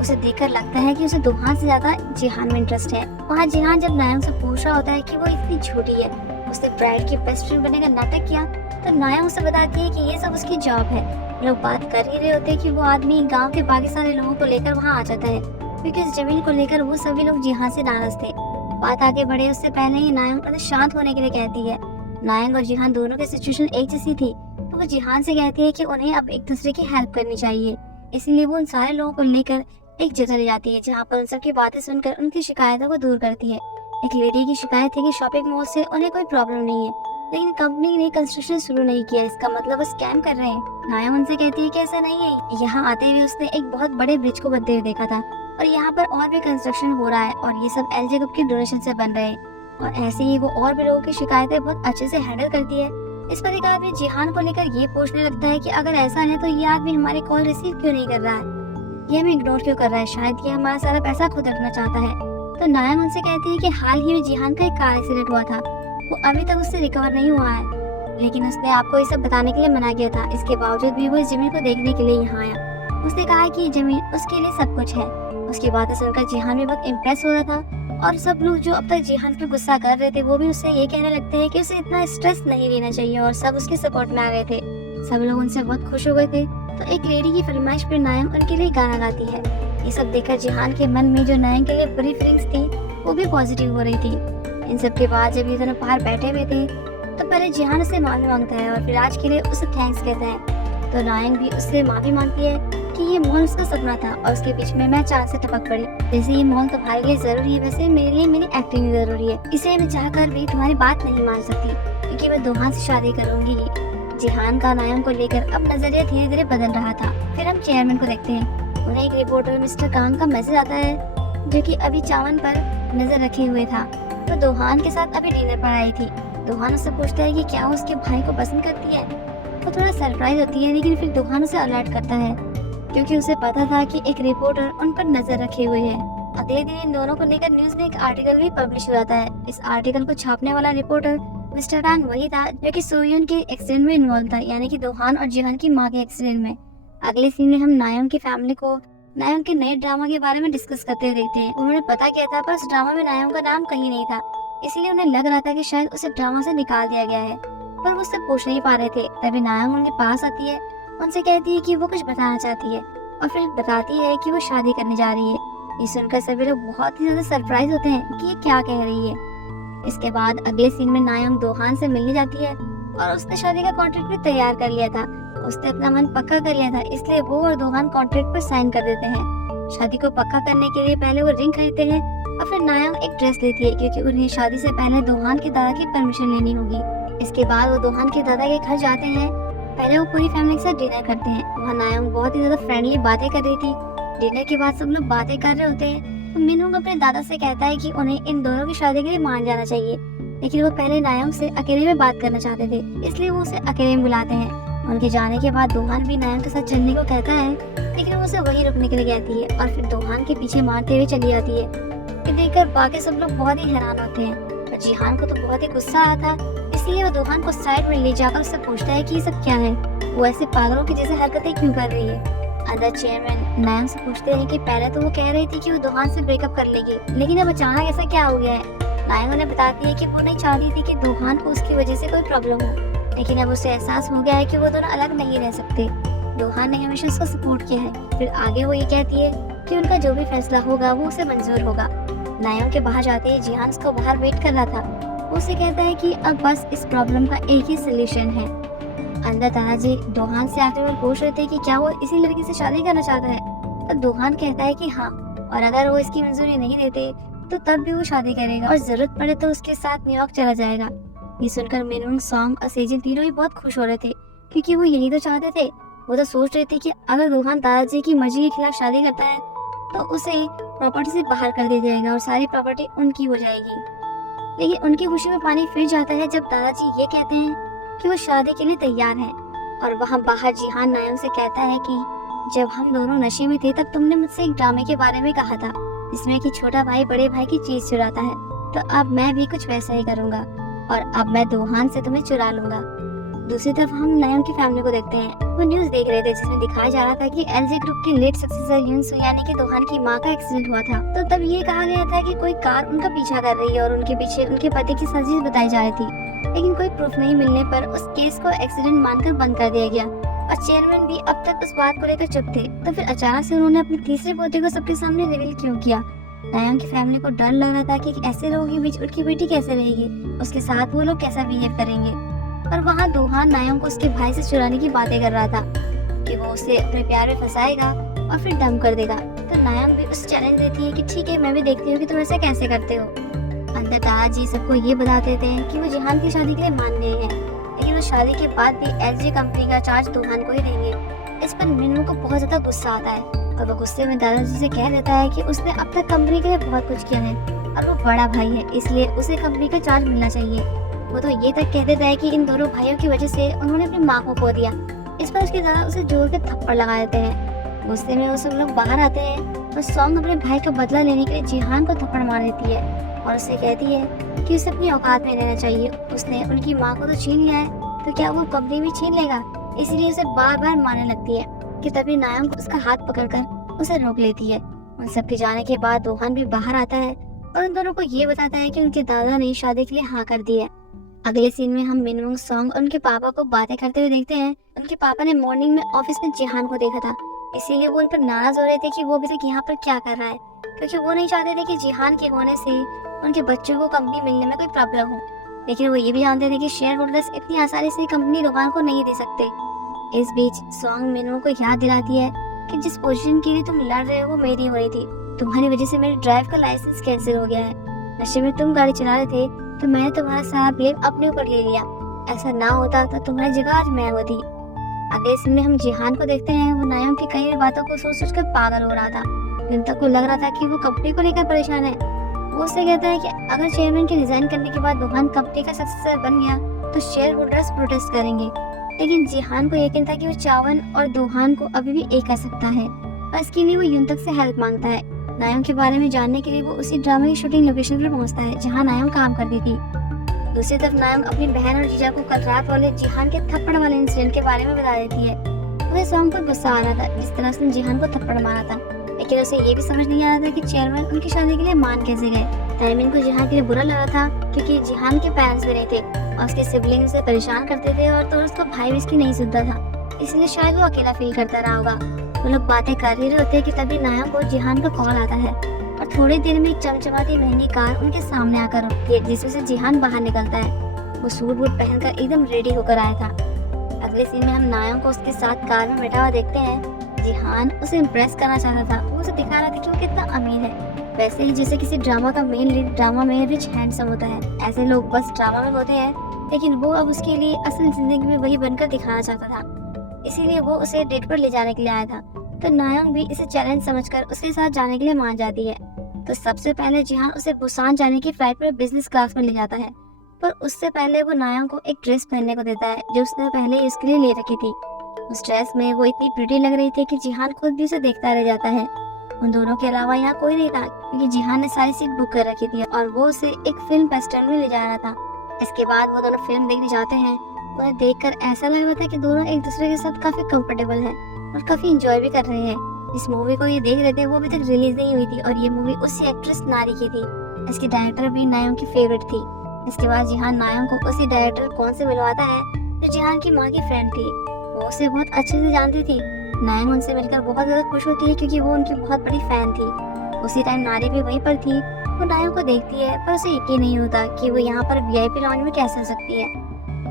उसे देखकर लगता है कि उसे दोहान से ज्यादा जिहान में इंटरेस्ट है। वहाँ जिहान जब नायम से पूछ रहा होता है कि वो इतनी झूठी है, उसने ब्राइड की बेस्ट फ्रेंड बनने का नाटक किया, तो नायम उसे बताती है कि ये सब उसकी जॉब है। लोग बात कर ही रहे होते हैं कि वो आदमी गांव के बाकी सारे लोगों को लेकर वहाँ आ जाता है, क्योंकि इस जमीन को लेकर वो सभी लोग जिहान से नाराज थे। बात आगे बढ़े उससे पहले ही नायम उन्हें शांत होने के लिए कहती है। नायम और जिहान दोनों की सिचुएशन एक जैसी थी, तो वो जिहान से कहती है कि उन्हें अब एक दूसरे की हेल्प करनी चाहिए। इसीलिए वो उन सारे लोगों को लेकर एक जगह ले जाती है जहाँ पर उन सबकी बातें सुनकर उनकी शिकायतों को दूर करती है। एक लेडी की शिकायत है कि शॉपिंग मॉल से उन्हें कोई प्रॉब्लम नहीं है, लेकिन कंपनी ने कंस्ट्रक्शन शुरू नहीं किया, इसका मतलब वो स्कैम कर रहे हैं। नायम उनसे कहती है कि ऐसा नहीं है, यहाँ आते हुए उसने एक बहुत बड़े ब्रिज को बनते हुए देखा था और यहाँ पर और भी कंस्ट्रक्शन हो रहा है और ये सब एलजे ग्रुप के डोनेशन से बन रहे हैं। और ऐसे ही वो और भी लोगों की शिकायतें बहुत अच्छे से हैंडल करती है। इस पर एक आदमी जिहान को लेकर ये पूछने लगता है कि अगर ऐसा है तो ये आदमी हमारी कॉल रिसीव क्यों नहीं कर रहा है, ये हमें इग्नोर क्यों कर रहा है, शायद ये हमारा सारा पैसा खुद रखना चाहता है। तो नायम उनसे कहती है कि हाल ही में जिहान का एक कार एक्सीडेंट हुआ था, वो अभी तक उससे रिकवर नहीं हुआ है, लेकिन उसने आपको ये सब बताने के लिए मना किया था। इसके बावजूद भी वो इस जमीन को देखने के लिए यहाँ आया। उसने कहा कि ये जमीन उसके लिए सब कुछ है। उसकी बातें सुनकर जिहान भी बहुत इम्प्रेस हो रहा था और सब लोग जो अब तक जिहान पर गुस्सा कर रहे थे वो भी उससे ये कहने लगते हैं कि उसे इतना स्ट्रेस नहीं लेना चाहिए और सब उसके सपोर्ट में आ गए थे। सब लोग उनसे बहुत खुश हो गए थे। तो एक लेडी की फरमाइश पर नायम उनके लिए गाना गाती है। ये सब देखकर जिहान के मन में जो नायम के लिए बुरी फीलिंग्स थी वो भी पॉजिटिव हो रही थी। इन सब के बाद जब ये दोनों बाहर बैठे हुए थे तो पहले जिहान उससे माफी मांगता है और फिर आज के लिए उसे थैंक्स कहता है। तो नायम भी उससे माफी मांगती है कि ये मॉल उसका सपना था और उसके बीच में मैं चांद से टपक पड़ी। जैसे ये मॉल तुम्हारे लिए जरूरी है वैसे मेरे लिए मेरी एक्टिंग जरूरी है, इसे मैं चाहकर भी तुम्हारी बात नहीं मान सकती क्योंकि मैं दोहान से शादी करूंगी। जिहान का नायम को लेकर अब नजरिया धीरे धीरे बदल रहा था। फिर हम चेयरमैन को देखते हैं। उन्हें एक रिपोर्टर मिस्टर कांग का मैसेज आता है जो कि अभी चावन पर नजर रखे हुए था। तो दोहान के साथ अभी डिनर पर आई थी। दोहान उससे पूछता है कि क्या वो उसके भाई को पसंद करती है। वो थोड़ा सरप्राइज होती है, लेकिन फिर दोहान उसे अलर्ट करता है क्योंकि उसे पता था कि एक रिपोर्टर उन पर नजर रखे हुए है। अगले दिन इन दोनों को लेकर न्यूज में एक आर्टिकल भी पब्लिश हो जाता है। इस आर्टिकल को छापने वाला रिपोर्टर मिस्टर कांग वही था जो कि सोयन के एक्सीडेंट में इन्वॉल्व था, यानी कि दोहान और जिहान की माँ के एक्सीडेंट में। अगले सीन में हम नायम की फैमिली को नायम के नए ड्रामा के बारे में डिस्कस करते हुए देखते हैं। उन्होंने पता किया था पर उस ड्रामा में नायम का नाम कहीं नहीं था, इसलिए उन्हें लग रहा था कि शायद उसे ड्रामा से निकाल दिया गया है, पर वो उससे पूछ नहीं पा रहे थे। तभी नायम उनके पास आती है, उनसे कहती है कि वो कुछ बताना चाहती है और फिर बताती है कि वो शादी करने जा रही है। ये सुनकर सभी लोग बहुत ही ज्यादा सरप्राइज होते हैं कि ये क्या कह रही है। इसके बाद अगले सीन में नायम दोहान से मिलने जाती है और उसने शादी का कॉन्ट्रैक्ट भी तैयार कर लिया था। उसने अपना मन पक्का कर लिया था, इसलिए वो और दोहान कॉन्ट्रैक्ट पर साइन कर देते हैं। शादी को पक्का करने के लिए पहले वो रिंग खरीदते हैं और फिर नायंग एक ड्रेस लेती है, क्योंकि उन्हें शादी से पहले दोहान के दादा की परमिशन लेनी होगी। इसके बाद वो दोहान के दादा के घर जाते हैं। पहले वो पूरी फैमिली के साथ डिनर करते हैं। वहाँ नायंग बहुत ही ज्यादा फ्रेंडली बातें कर रही थी। डिनर के बाद सब लोग बातें कर रहे होते हैं। तो मिनहुंग अपने दादा से कहता है कि उन्हें इन दोनों की शादी के लिए मान जाना चाहिए, लेकिन वो पहले नायंग से अकेले में बात करना चाहते थे, इसलिए वो उसे अकेले में बुलाते हैं। उनके जाने के बाद दोहान भी नायंग के साथ चलने को कहता है, लेकिन वो उसे वहीं रुकने के लिए कहती है और फिर दोहान के पीछे मारते हुए चली जाती है। ये देखकर बाकी सब लोग बहुत ही हैरान होते हैं और जिहान को तो बहुत ही गुस्सा आया था, इसलिए वो दोहान को साइड में ले जाकर उससे पूछता है कि ये सब क्या है, वो ऐसे पागलों की जैसे हरकतें क्यों कर रही है। अंदर चेयरमैन नायंग से पूछते हैं कि पहले तो वो कह रही थी कि वो दोहान से ब्रेकअप कर लेगी, लेकिन अब अचानक ऐसा क्या हो गया है। नायंग उन्हें बताती है कि वो नहीं चाहती थी कि दोहान को उसकी वजह से कोई प्रॉब्लम हो, लेकिन अब उसे एहसास हो गया है कि वो दोनों अलग नहीं रह सकते। दोहान ने हमेशा उसका सपोर्ट किया है। फिर आगे वो ये कहती है कि उनका जो भी फैसला होगा वो उसे मंजूर होगा। नायंग के बाहर जाते ही जिहान उसको बाहर वेट कर रहा था। उसे कहता है कि अब बस इस प्रॉब्लम का एक ही सोल्यूशन है। अंदर तानाजी दोहान से आखिर में पूछ रहे थे कि क्या वो इसी लड़की से शादी करना चाहता है, तो दोहान कहता है कि हाँ, और अगर वो इसकी मंजूरी नहीं देते तो तब भी वो शादी करेगा और जरूरत पड़े तो उसके साथ न्यूयॉर्क चला जाएगा। ये सुनकर मिनहुंग, सॉन्ग और सेजिन तीनों ही बहुत खुश हो रहे थे, क्योंकि वो यही तो चाहते थे। वो तो सोच रहे थे कि अगर दोहान दादाजी की मर्जी के खिलाफ शादी करता है तो उसे प्रॉपर्टी से बाहर कर दिया जाएगा और सारी प्रॉपर्टी उनकी हो जाएगी। लेकिन उनकी खुशी में पानी फिर जाता है जब दादाजी ये कहते हैं कि वो शादी के लिए तैयार हैं। और वहाँ बाहर जिहान नायंग से कहता है कि जब हम दोनों नशे में थे तब तुमने मुझसे एक ड्रामे के बारे में कहा था, जिसमें कि छोटा भाई बड़े भाई की चीज चुराता है, तो अब मैं भी कुछ वैसा ही करूंगा और अब मैं दोहान से तुम्हें चुरा लूंगा। दूसरी तरफ हम नायंग की फैमिली को देखते हैं। वो न्यूज देख रहे थे जिसमें दिखाया जा रहा था कि एलजी ग्रुप की लेट सक्सेसर यून सू यानी कि दोहान की मां का एक्सीडेंट हुआ था। तो तब ये कहा गया था कि कोई कार उनका पीछा कर रही है और उनके पीछे उनके पति की साजिश बताई जा रही थी, लेकिन कोई प्रूफ नहीं मिलने पर उस केस को एक्सीडेंट मानकर बंद कर दिया गया और चेयरमैन भी अब तक उस बात को लेकर चुप थे। तो फिर अचानक से उन्होंने अपने तीसरे पोते को सबके सामने रिवील क्यों किया। नायंग की फैमिली को डर लग रहा था कि ऐसे लोगों के बीच उनकी बेटी कैसे रहेगी, उसके साथ वो लोग कैसा बिहेव करेंगे। और वहाँ दोहान नायंग को उसके भाई से चुराने की बातें कर रहा था कि वो उसे अपने प्यार में फंसाएगा और फिर डंप कर देगा। तो नायंग भी उसे चैलेंज देती है कि ठीक है, मैं भी देखती हूँ कि तुम ऐसा कैसे करते हो। अंदर ताजी सबको ये बता देते हैं कि वो जिहान की शादी के लिए मान गए हैं, लेकिन वो शादी के बाद भी एलजी कंपनी का चार्ज दोहान को ही देंगे। इस पर मिनहुंग को बहुत ज्यादा गुस्सा आता है और वो गुस्से में दादाजी से कह देता है कि उसने अब तक कंपनी के लिए बहुत कुछ किया है और वो बड़ा भाई है, इसलिए उसे कंपनी का चार्ज मिलना चाहिए। वो तो ये तक कह देता है कि इन दोनों भाइयों की वजह से उन्होंने अपनी माँ को खो दिया। इस पर उसके दादा उसे जोर के थप्पड़ लगा देते हैं। गुस्से में वो सब लोग बाहर आते हैं और सॉन्ग अपने भाई का बदला लेने के लिए जिहान को थप्पड़ मार देती है और उसे कहती है कि उसे अपनी औकात में रहना चाहिए। उसने उनकी माँ को तो छीन लिया है, तो क्या वो कंपनी भी छीन लेगा। इसलिए उसे बार बार मारने लगती है कि तभी नायंग उसका हाथ पकड़कर उसे रोक लेती है। उन सब के जाने के बाद दोहान भी बाहर आता है और उन दोनों को ये बताता है कि उनके दादा ने शादी के लिए हाँ कर दी है। अगले सीन में हम मिनहुंग, सॉन्ग और उनके पापा को बातें करते हुए देखते हैं। उनके पापा ने मॉर्निंग में ऑफिस में जिहान को देखा था, इसीलिए वो उन पर नाराज हो रहे थे कि वो अभी तक यहाँ पर क्या कर रहा है, क्योंकि वो नहीं चाहते थे कि जिहान के होने से उनके बच्चों को कंपनी मिलने में कोई प्रॉब्लम हो। लेकिन वो ये भी जानते थे कि शेयर होल्डर्स इतनी आसानी से कंपनी दोहान को नहीं दे सकते। इस बीच सॉन्ग मिनहुंग को याद दिलाती है कि जिस पोजीशन के लिए तुम लड़ रहे हो वो मेरी हो रही थी। तुम्हारी वजह से मेरे ड्राइव का लाइसेंस कैंसिल हो गया है। नशे में तुम गाड़ी चला रहे थे तो मैंने तुम्हारा सारा ब्लेम अपने ऊपर ले लिया। ऐसा ना होता तो तुम्हारी जगह आज मैं होती। अगले सीन में हम जिहान को देखते हैं। वो नायंग की कई बातों को सोच सोच कर पागल हो रहा था। युनतक को लग रहा था कि वो कंपनी को लेकर परेशान है। वो उससे कहता है कि अगर चेयरमैन के रिजाइन करने के बाद दोहान कंपनी का सक्सेसर बन गया तो शेयर होल्डर्स प्रोटेस्ट करेंगे। लेकिन जिहान को यकीन था कि वो चावन और दोहान को अभी भी एक कर सकता है और इसके लिए वो युनतक से हेल्प मांगता है। नायंग के बारे में जानने के लिए वो उसी ड्रामे की शूटिंग लोकेशन पर पहुंचता है जहां नायंग काम करती थी। दूसरी तरफ नायंग अपनी बहन और जीजा को कल रात वाले जिहान के थप्पड़ वाले इंसिडेंट के बारे में बता देती है। उसे सॉन्ग पर गुस्सा आ रहा था जिस तरह उसने जिहान को थप्पड़ मारा था, लेकिन उसे ये भी समझ नहीं आ रहा था कि चेयरमैन उनकी शादी के लिए मान कैसे गए। टाइमिंग को जिहान के लिए बुरा लगा था क्योंकि जिहान के पेरेंट्स भी नहीं थे और उसके सिबलिंग उसे परेशान करते थे और तो उसका भाई भी इसकी नहीं सुनता था, इसलिए शायद वो अकेला फील करता रहा होगा। वो लोग बातें कर ही रहे होते कि तभी नायंग को जिहान का कॉल आता है और थोड़ी देर में एक चमचमाती महंगी कार उनके सामने आकर रुकती है जिसमें से जिहान बाहर निकलता है। वो सूट बूट पहनकर एकदम रेडी होकर आया था। अगले सीन में हम नायम को उसके साथ कार में बैठा हुआ देखते हैं। जिहान उसे इम्प्रेस करना चाहता था, वो उसे दिखा रहा था कि वो कितना अमीर है। वैसे ही जैसे किसी ड्रामा का मेन लीड ड्रामा में रिच हैंडसम होता है, ऐसे लोग बस ड्रामा में होते हैं, लेकिन वो अब उसके लिए असल जिंदगी में वही बनकर दिखाना चाहता था। इसीलिए वो उसे डेट पर ले जाने के लिए आया था। तो नायम भी इसे चैलेंज समझकर उसके साथ जाने के लिए मान जाती है। तो सबसे पहले जिहान उसे बुसान जाने की फ्लाइट में बिजनेस क्लास में ले जाता है, पर उससे पहले वो नायम को एक ड्रेस पहनने को देता है जो उसने पहले इसके लिए ले रखी थी। उस ड्रेस में वो इतनी प्रिटी लग रही थी कि जिहान खुद भी उसे देखता रह जाता है। उन दोनों के अलावा यहाँ कोई नहीं था, क्योंकि जिहान ने सारी सीट बुक कर रखी थी और वो उसे एक फिल्म फेस्टिवल में ले जा रहा था। इसके बाद वो दोनों फिल्म देखने जाते हैं। उन्हें देखकर ऐसा लग रहा था कि दोनों एक दूसरे के साथ काफी कंफर्टेबल हैं और काफी एंजॉय भी कर रहे हैं। इस मूवी को ये देख रहे थे, वो अभी तक रिलीज नहीं हुई थी और ये मूवी उसी एक्ट्रेस नारी की थी। इसकी डायरेक्टर भी नायम की फेवरेट थी। इसके बाद जिहान नायम को उसी डायरेक्टर कौन से मिलवाता है जो जिहान की माँ की फ्रेंड थी। वो उसे बहुत अच्छे से जानती थी। नायम उनसे मिलकर बहुत ज्यादा खुश होती है क्योंकि वो उनकी बहुत बड़ी फैन थी। उसी टाइम नारी भी वहीं पर थी। वो नायम को देखती है पर उसे यकीन नहीं होता कि वो यहाँ पर वीआईपी लॉन्ज में कैसे हो सकती है।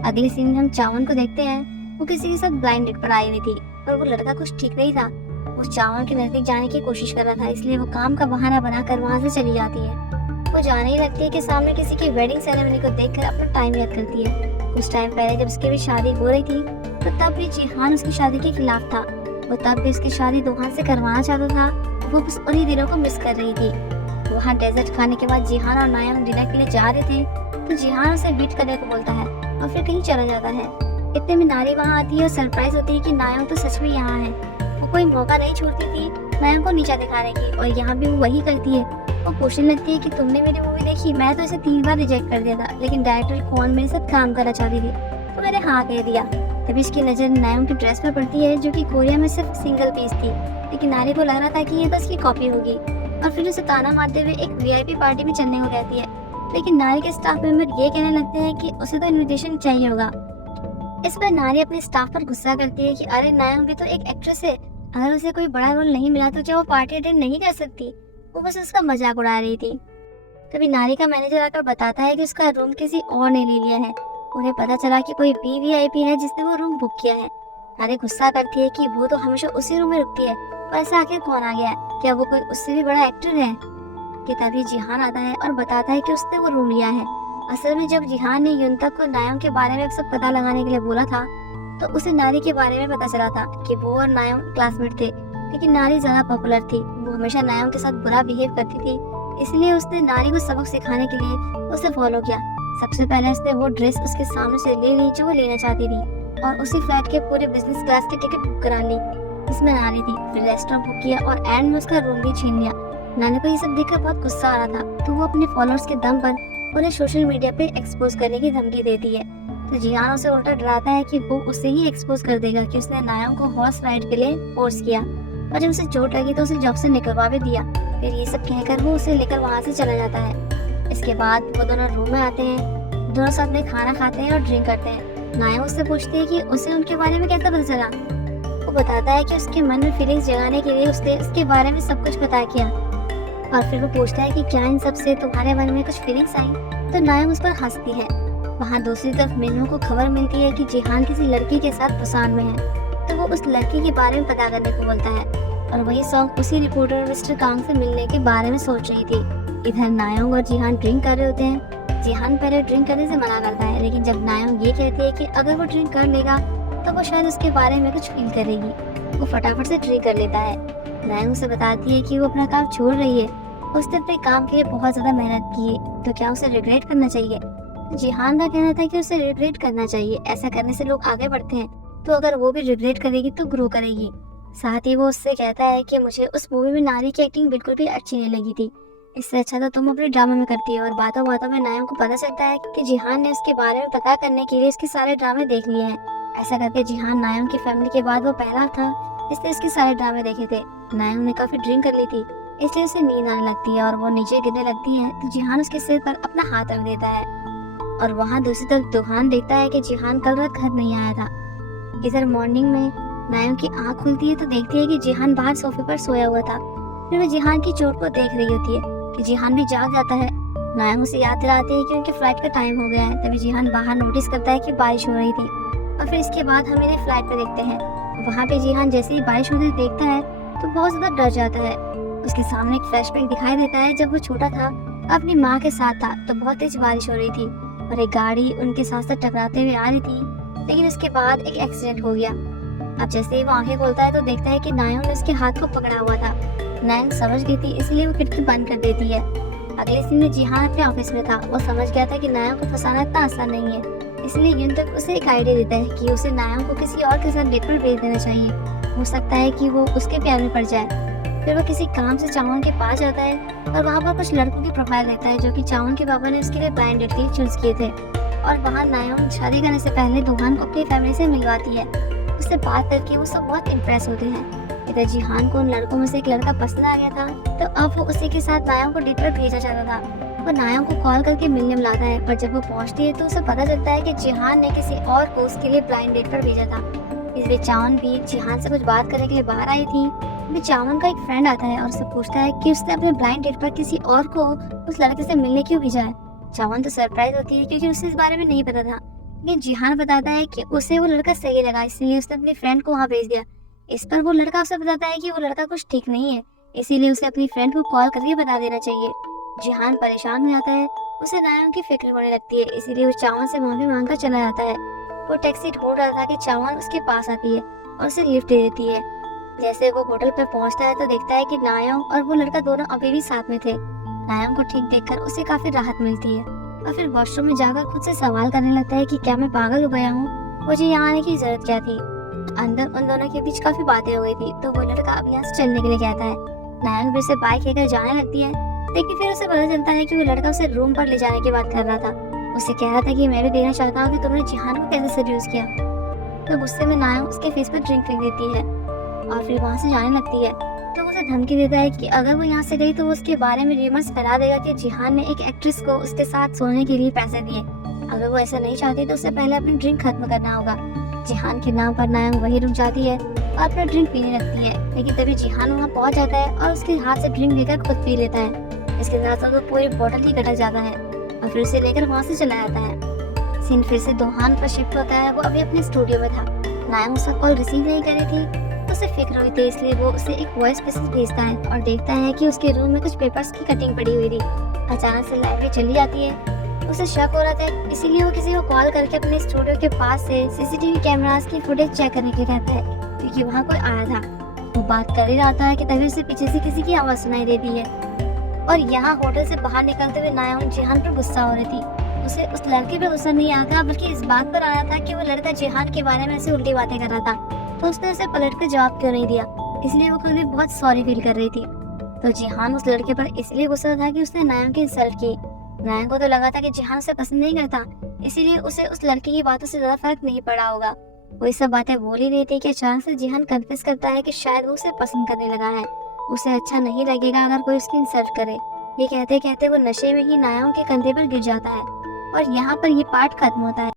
अगले सीन में हम चावन को देखते हैं। वो किसी के साथ ब्लाइंड डेट पर आई हुई थी, पर वो लड़का कुछ ठीक नहीं था। वो चावन के नजदीक जाने की कोशिश कर रहा था, इसलिए वो काम का बहाना बनाकर वहाँ से चली जाती है। वो जाने ही लगती है कि सामने किसी की वेडिंग सेरेमनी को देखकर अपना टाइम याद करती है। कुछ टाइम पहले जब उसकी भी शादी हो रही थी, तो तब भी जिहान उसकी शादी के खिलाफ था। वो तब भी उसकी शादी दोहान से करवाना चाहता था। वो बस उन्हीं दिनों को मिस कर रही थी। वहाँ डेजर्ट खाने के बाद जिहान और नायम डिनर के लिए जा रहे थे, तो जिहान उसे वेट करने को बोलता है और फिर कहीं चला जाता है। इतने में नारी वहाँ आती है और सरप्राइज होती है कि नायम तो सच में यहाँ है। वो कोई मौका नहीं छोड़ती थी नायम को नीचा दिखाने की, और यहाँ भी वो वही करती है। वो पूछने लगती है कि तुमने मेरी मूवी देखी? मैं तो इसे 3 बार रिजेक्ट कर दिया था, लेकिन डायरेक्टर कौन मेरे साथ काम करना चाहती थी, तो मैंने हाँ कह दिया। तभी इसकी नजर नायम की ड्रेस पर पड़ती है, जो कि कोरिया में सिर्फ सिंगल पीस थी, लेकिन नारी को लग रहा था कि ये तो इसकी कॉपी होगी, और फिर उसे ताना मारते हुए एक वीआईपी पार्टी में चलने को कहती है। लेकिन नारी के स्टाफ मेंबर ये कहने लगते हैं कि उसे तो इन्विटेशन चाहिए होगा। इस पर नारी अपने स्टाफ पर गुस्सा करती है कि अरे नायम भी तो एक एक्ट्रेस है, अगर उसे कोई बड़ा रोल नहीं मिला तो क्या वो पार्टी अटेंड नहीं कर सकती? वो बस उसका मजाक उड़ा रही थी। तभी नारी का मैनेजर आकर बताता है कि उसका रूम किसी और ने ले लिया है। उन्हें पता चला कि कोई वीवीआईपी है जिसने वो रूम बुक किया है। नारी गुस्सा करती है कि वो तो हमेशा उसी रूम में रुकती है, पर ऐसा आखिर कौन आ गया है? क्या वो कोई उससे भी बड़ा एक्टर है? कि तभी जिहान आता है और बताता है कि उसने वो रूम लिया है। असल में जब जिहान ने युनतक को नायम के बारे में सब पता लगाने के लिए बोला था, तो उसे नारी के बारे में पता चला था कि वो और नायम क्लासमेट थे, लेकिन नारी ज्यादा पॉपुलर थी। वो हमेशा नायम के साथ बुरा बिहेव करती थी, इसलिए उसने नारी को सबक सिखाने के लिए उसे फॉलो किया। सबसे पहले उसने वो ड्रेस उसके सामने से ले ली जो वो लेना चाहती थी, और उसी फ्लाइट के पूरे बिजनेस क्लास की टिकट बुक करा ली जिसमें नारी थी। फिर रेस्टोरेंट बुक किया और एंड में उसका रूम भी छीन लिया। नानी को ये सब देखकर बहुत गुस्सा आ रहा था, तो वो अपने फॉलोअर्स के दम पर उन्हें सोशल मीडिया पे एक्सपोज करने की धमकी देती है। तो जिहान उसे उल्टा डराता है कि वो उसे ही एक्सपोज कर देगा कि उसने नायम को हॉर्स राइड के लिए फोर्स किया, और जब उसे चोट लगी तो उसे जॉब से निकलवा भी दिया। फिर ये सब कहकर वो उसे लेकर वहाँ से चला जाता है। इसके बाद वो दोनों रूम में आते हैं, दोनों साथ में खाना खाते हैं और ड्रिंक करते हैं। नायम उससे पूछती है कि उसे उनके बारे में कैसा पता चला। वो बताता है कि उसके मन में फीलिंग्स जगाने के लिए उसने उसके बारे में सब कुछ पता किया, और फिर वो पूछता है कि क्या इन सब से तुम्हारे मन में कुछ फीलिंग्स आई? तो नायम उस पर हंसती है। वहाँ दूसरी तरफ मिन्नू को खबर मिलती है कि जिहान किसी लड़की के साथ बुसान में है, तो वो उस लड़की के बारे में पता करने को बोलता है, और वही सॉन्ग उसी रिपोर्टर मिस्टर कांग से मिलने के बारे में सोच रही थी। इधर नायम और जिहान ड्रिंक कर रहे होते हैं। जिहान पहले ड्रिंक करने से मना करता है, लेकिन जब नायम ये कहती है कि अगर वो ड्रिंक कर लेगा तो वो शायद उसके बारे में कुछ फील करेगी, वो फटाफट से ड्रिंक कर लेता है। नायम उसे बताती है कि वो अपना काम छोड़ रही है, उसने अपने काम के लिए बहुत ज्यादा मेहनत की है, तो क्या उसे रिग्रेट करना चाहिए? जिहान का कहना था कि उसे रिग्रेट करना चाहिए, ऐसा करने से लोग आगे बढ़ते हैं, तो अगर वो भी रिग्रेट करेगी तो ग्रो करेगी। साथ ही वो उससे कहता है कि मुझे उस मूवी में नारी की एक्टिंग बिल्कुल भी अच्छी नहीं लगी थी, इससे अच्छा तो तुम अपने ड्रामा में करती हो। और बातों बातों में नायम को पता चलता है कि जिहान ने उसके बारे में पता करने के लिए उसके सारे ड्रामे देख लिए हैं। ऐसा करके जिहान नायम की फैमिली के बाद वो पहला था इसलिए उसके सारे ड्रामे देखे थे। नायम ने काफी ड्रिंक कर ली थी, इसलिए उसे नींद आने लगती है और वो नीचे गिरने लगती है, तो जिहान उसके सिर पर अपना हाथ रख देता है। और वहाँ दूसरी तरफ दुहान देखता है कि जिहान कल रात घर नहीं आया था। इधर मॉर्निंग में नायम की आँख खुलती है तो देखती है कि जिहान बाहर सोफे पर सोया हुआ था। फिर वो जिहान की चोट को देख रही होती है कि जिहान भी जाग जाता है। नायम उसे याद दिलाती है कि उनके फ्लाइट का टाइम हो गया है। तभी जिहान बाहर नोटिस करता है कि बारिश हो रही थी और फिर इसके बाद हम इन्हें फ्लाइट पे देखते हैं। वहाँ पे जिहान जैसे ही बारिश होती देखता है तो बहुत ज्यादा डर जाता है। उसके सामने एक फ्लैशबैक दिखाई देता है, जब वो छोटा था अपनी माँ के साथ था तो बहुत तेज बारिश हो रही थी और एक गाड़ी उनके साथ साथ टकराते हुए आ रही थी, लेकिन उसके बाद एक एक्सीडेंट हो गया। अब जैसे ही वो आंखें खोलता है तो देखता है कि नायम ने उसके हाथ को पकड़ा हुआ था। नायम समझ गई थी, इसलिए वो खिड़की बंद कर देती है। अगले सीन में जिहान अपने ऑफिस में था। वो समझ गया था कि नायम को फंसाना इतना आसान नहीं है, इसलिए युनतक उसे एक आइडिया देता है कि उसे नायम को किसी और के साथ डेट पर भेज देना चाहिए। हो सकता है कि वो उसके प्यार में पड़ जाए। फिर वो किसी काम से चावन के पास जाता है और वहाँ पर कुछ लड़कों की प्रोफाइल देखता है जो कि चावन के पापा ने उसके लिए ब्लाइंड डेट के लिए चूज किए थे। और वहाँ नायम शादी करने से पहले दुहान को अपनी फैमिली से मिलवाती है। उससे बात करके वो सब बहुत इम्प्रेस होते हैं। इधर जिहान को उन लड़कों में से एक लड़का पसंद आ गया था, तो अब वो उसी के साथ नायम को डेट पर भेजना चाहता था। वो नायम को कॉल करके मिलने बुलाता है, पर जब वो पहुंचती है तो उसे पता चलता है कि जिहान ने किसी और को उसके लिए ब्लाइंड डेट पर भेजा था। इसलिए चावन भी जिहान से कुछ बात करने के लिए बाहर आई थी। अभी चावन का एक फ्रेंड आता है और उससे पूछता है कि उसने अपने ब्लाइंड डेट पर किसी और को उस लड़के से मिलने क्यों भेजा है। चावन तो सरप्राइज होती है क्योंकि उसे इस बारे में नहीं पता था, लेकिन जिहान बताता है कि उसे वो लड़का सही लगा, इसलिए उसने अपनी फ्रेंड को वहाँ भेज दिया। इस पर वो लड़का उसे बताता है कि वो लड़का कुछ ठीक नहीं है, इसीलिए उसे अपनी फ्रेंड को कॉल करके बता देना चाहिए। जिहान परेशान हो जाता है, उसे नायम की फिक्र होने लगती है, इसीलिए वो चावन से माफी मांगकर चला जाता है। वो टैक्सी ढूंढ रहा था कि चावन उसके पास आती है और उसे लिफ्ट दे देती है। जैसे वो होटल पर पहुंचता है तो देखता है कि नायम और वो लड़का दोनों अभी भी साथ में थे। नायम को ठीक देखकर उसे काफी राहत मिलती है और फिर वॉशरूम में जाकर खुद से सवाल करने लगता है कि क्या मैं पागल हो गया हूँ, मुझे यहाँ आने की जरूरत क्या थी। अंदर उन दोनों के बीच काफी बातें हो गई थी, तो वो लड़का अब यहाँ से चलने के लिए कहता है। नायम फिर से बाइक लेकर जाने लगती है, लेकिन फिर उसे पता चलता है कि वो लड़का उसे रूम पर ले जाने की बात कर रहा था। उसे कह रहा था कि मैं भी देखना चाहता हूँ कि तुमने जिहान को कैसे सेड्यूस किया। तो गुस्से में नायम उसके फेस पर ड्रिंक फेंक देती है और फिर वहाँ से जाने लगती है। तो उसे धमकी देता है कि अगर वो यहाँ से गई तो वो उसके बारे में रूमर्स फैला देगा कि जिहान ने एक एक्ट्रेस को उसके साथ सोने के लिए पैसे दिए। अगर वो ऐसा नहीं चाहती तो उसे पहले अपनी ड्रिंक खत्म करना होगा। जिहान के नाम पर नायम वही रुक जाती है और अपना ड्रिंक पीने लगती है, लेकिन तभी जिहान वहाँ पहुँच जाता है और उसके हाथ से ड्रिंक लेकर खुद पी लेता है। इसके साथ साथ वो पूरी बोतल ही गटक जाता है और फिर उसे लेकर वहाँ से चला जाता है। सीन फिर से दोहान पर शिफ्ट होता है। वो अभी अपने स्टूडियो में था। नायम उसका कॉल रिसीव नहीं कर रही थी, उसे फिक्र हुई थी, इसलिए वो उसे एक वॉइस मैसेज भेजता है और देखता है कि उसके रूम में कुछ पेपर्स की कटिंग पड़ी हुई थी। अचानक से लाइब्रेरी चली जाती है। उसे शक हो रहा था, इसीलिए वो किसी को कॉल करके अपने स्टूडियो के पास से सीसीटीवी कैमरास की फुटेज चेक करने के लिए कहता है, क्योंकि वहाँ कोई आया था। वो बात कर ही रहा था कि तभी उसे पीछे से किसी की आवाज सुनाई देती है और यहाँ होटल से बाहर निकलते हुए नायम जिहान पर गुस्सा हो रही थी। उसे उस लड़के पर गुस्सा नहीं आता, बल्कि इस बात पर आया था कि वो लड़का जिहान के बारे में ऐसी उल्टी बातें कर रहा था, तो उसने उसे पलट कर जवाब क्यों नहीं दिया। इसलिए वो खुद भी बहुत सॉरी फील कर रही थी। तो जिहान उस लड़के पर इसलिए गुस्सा था कि उसने नायम की इंसल्ट की। नायम को तो लगा था कि जिहान उसे पसंद नहीं करता, इसीलिए उसे उस लड़के की बातों से ज्यादा फर्क नहीं पड़ा होगा। वो ये सब बातें बोल ही रही थी कि अचानक से जिहान कन्फेस करता है कि शायद वो उसे पसंद करने लगा है। उसे अच्छा नहीं लगेगा अगर कोई उसकी इंसल्ट करे। ये कहते कहते वो नशे में ही नायम के कंधे पर गिर जाता है और यहाँ पर ये पार्ट खत्म होता है।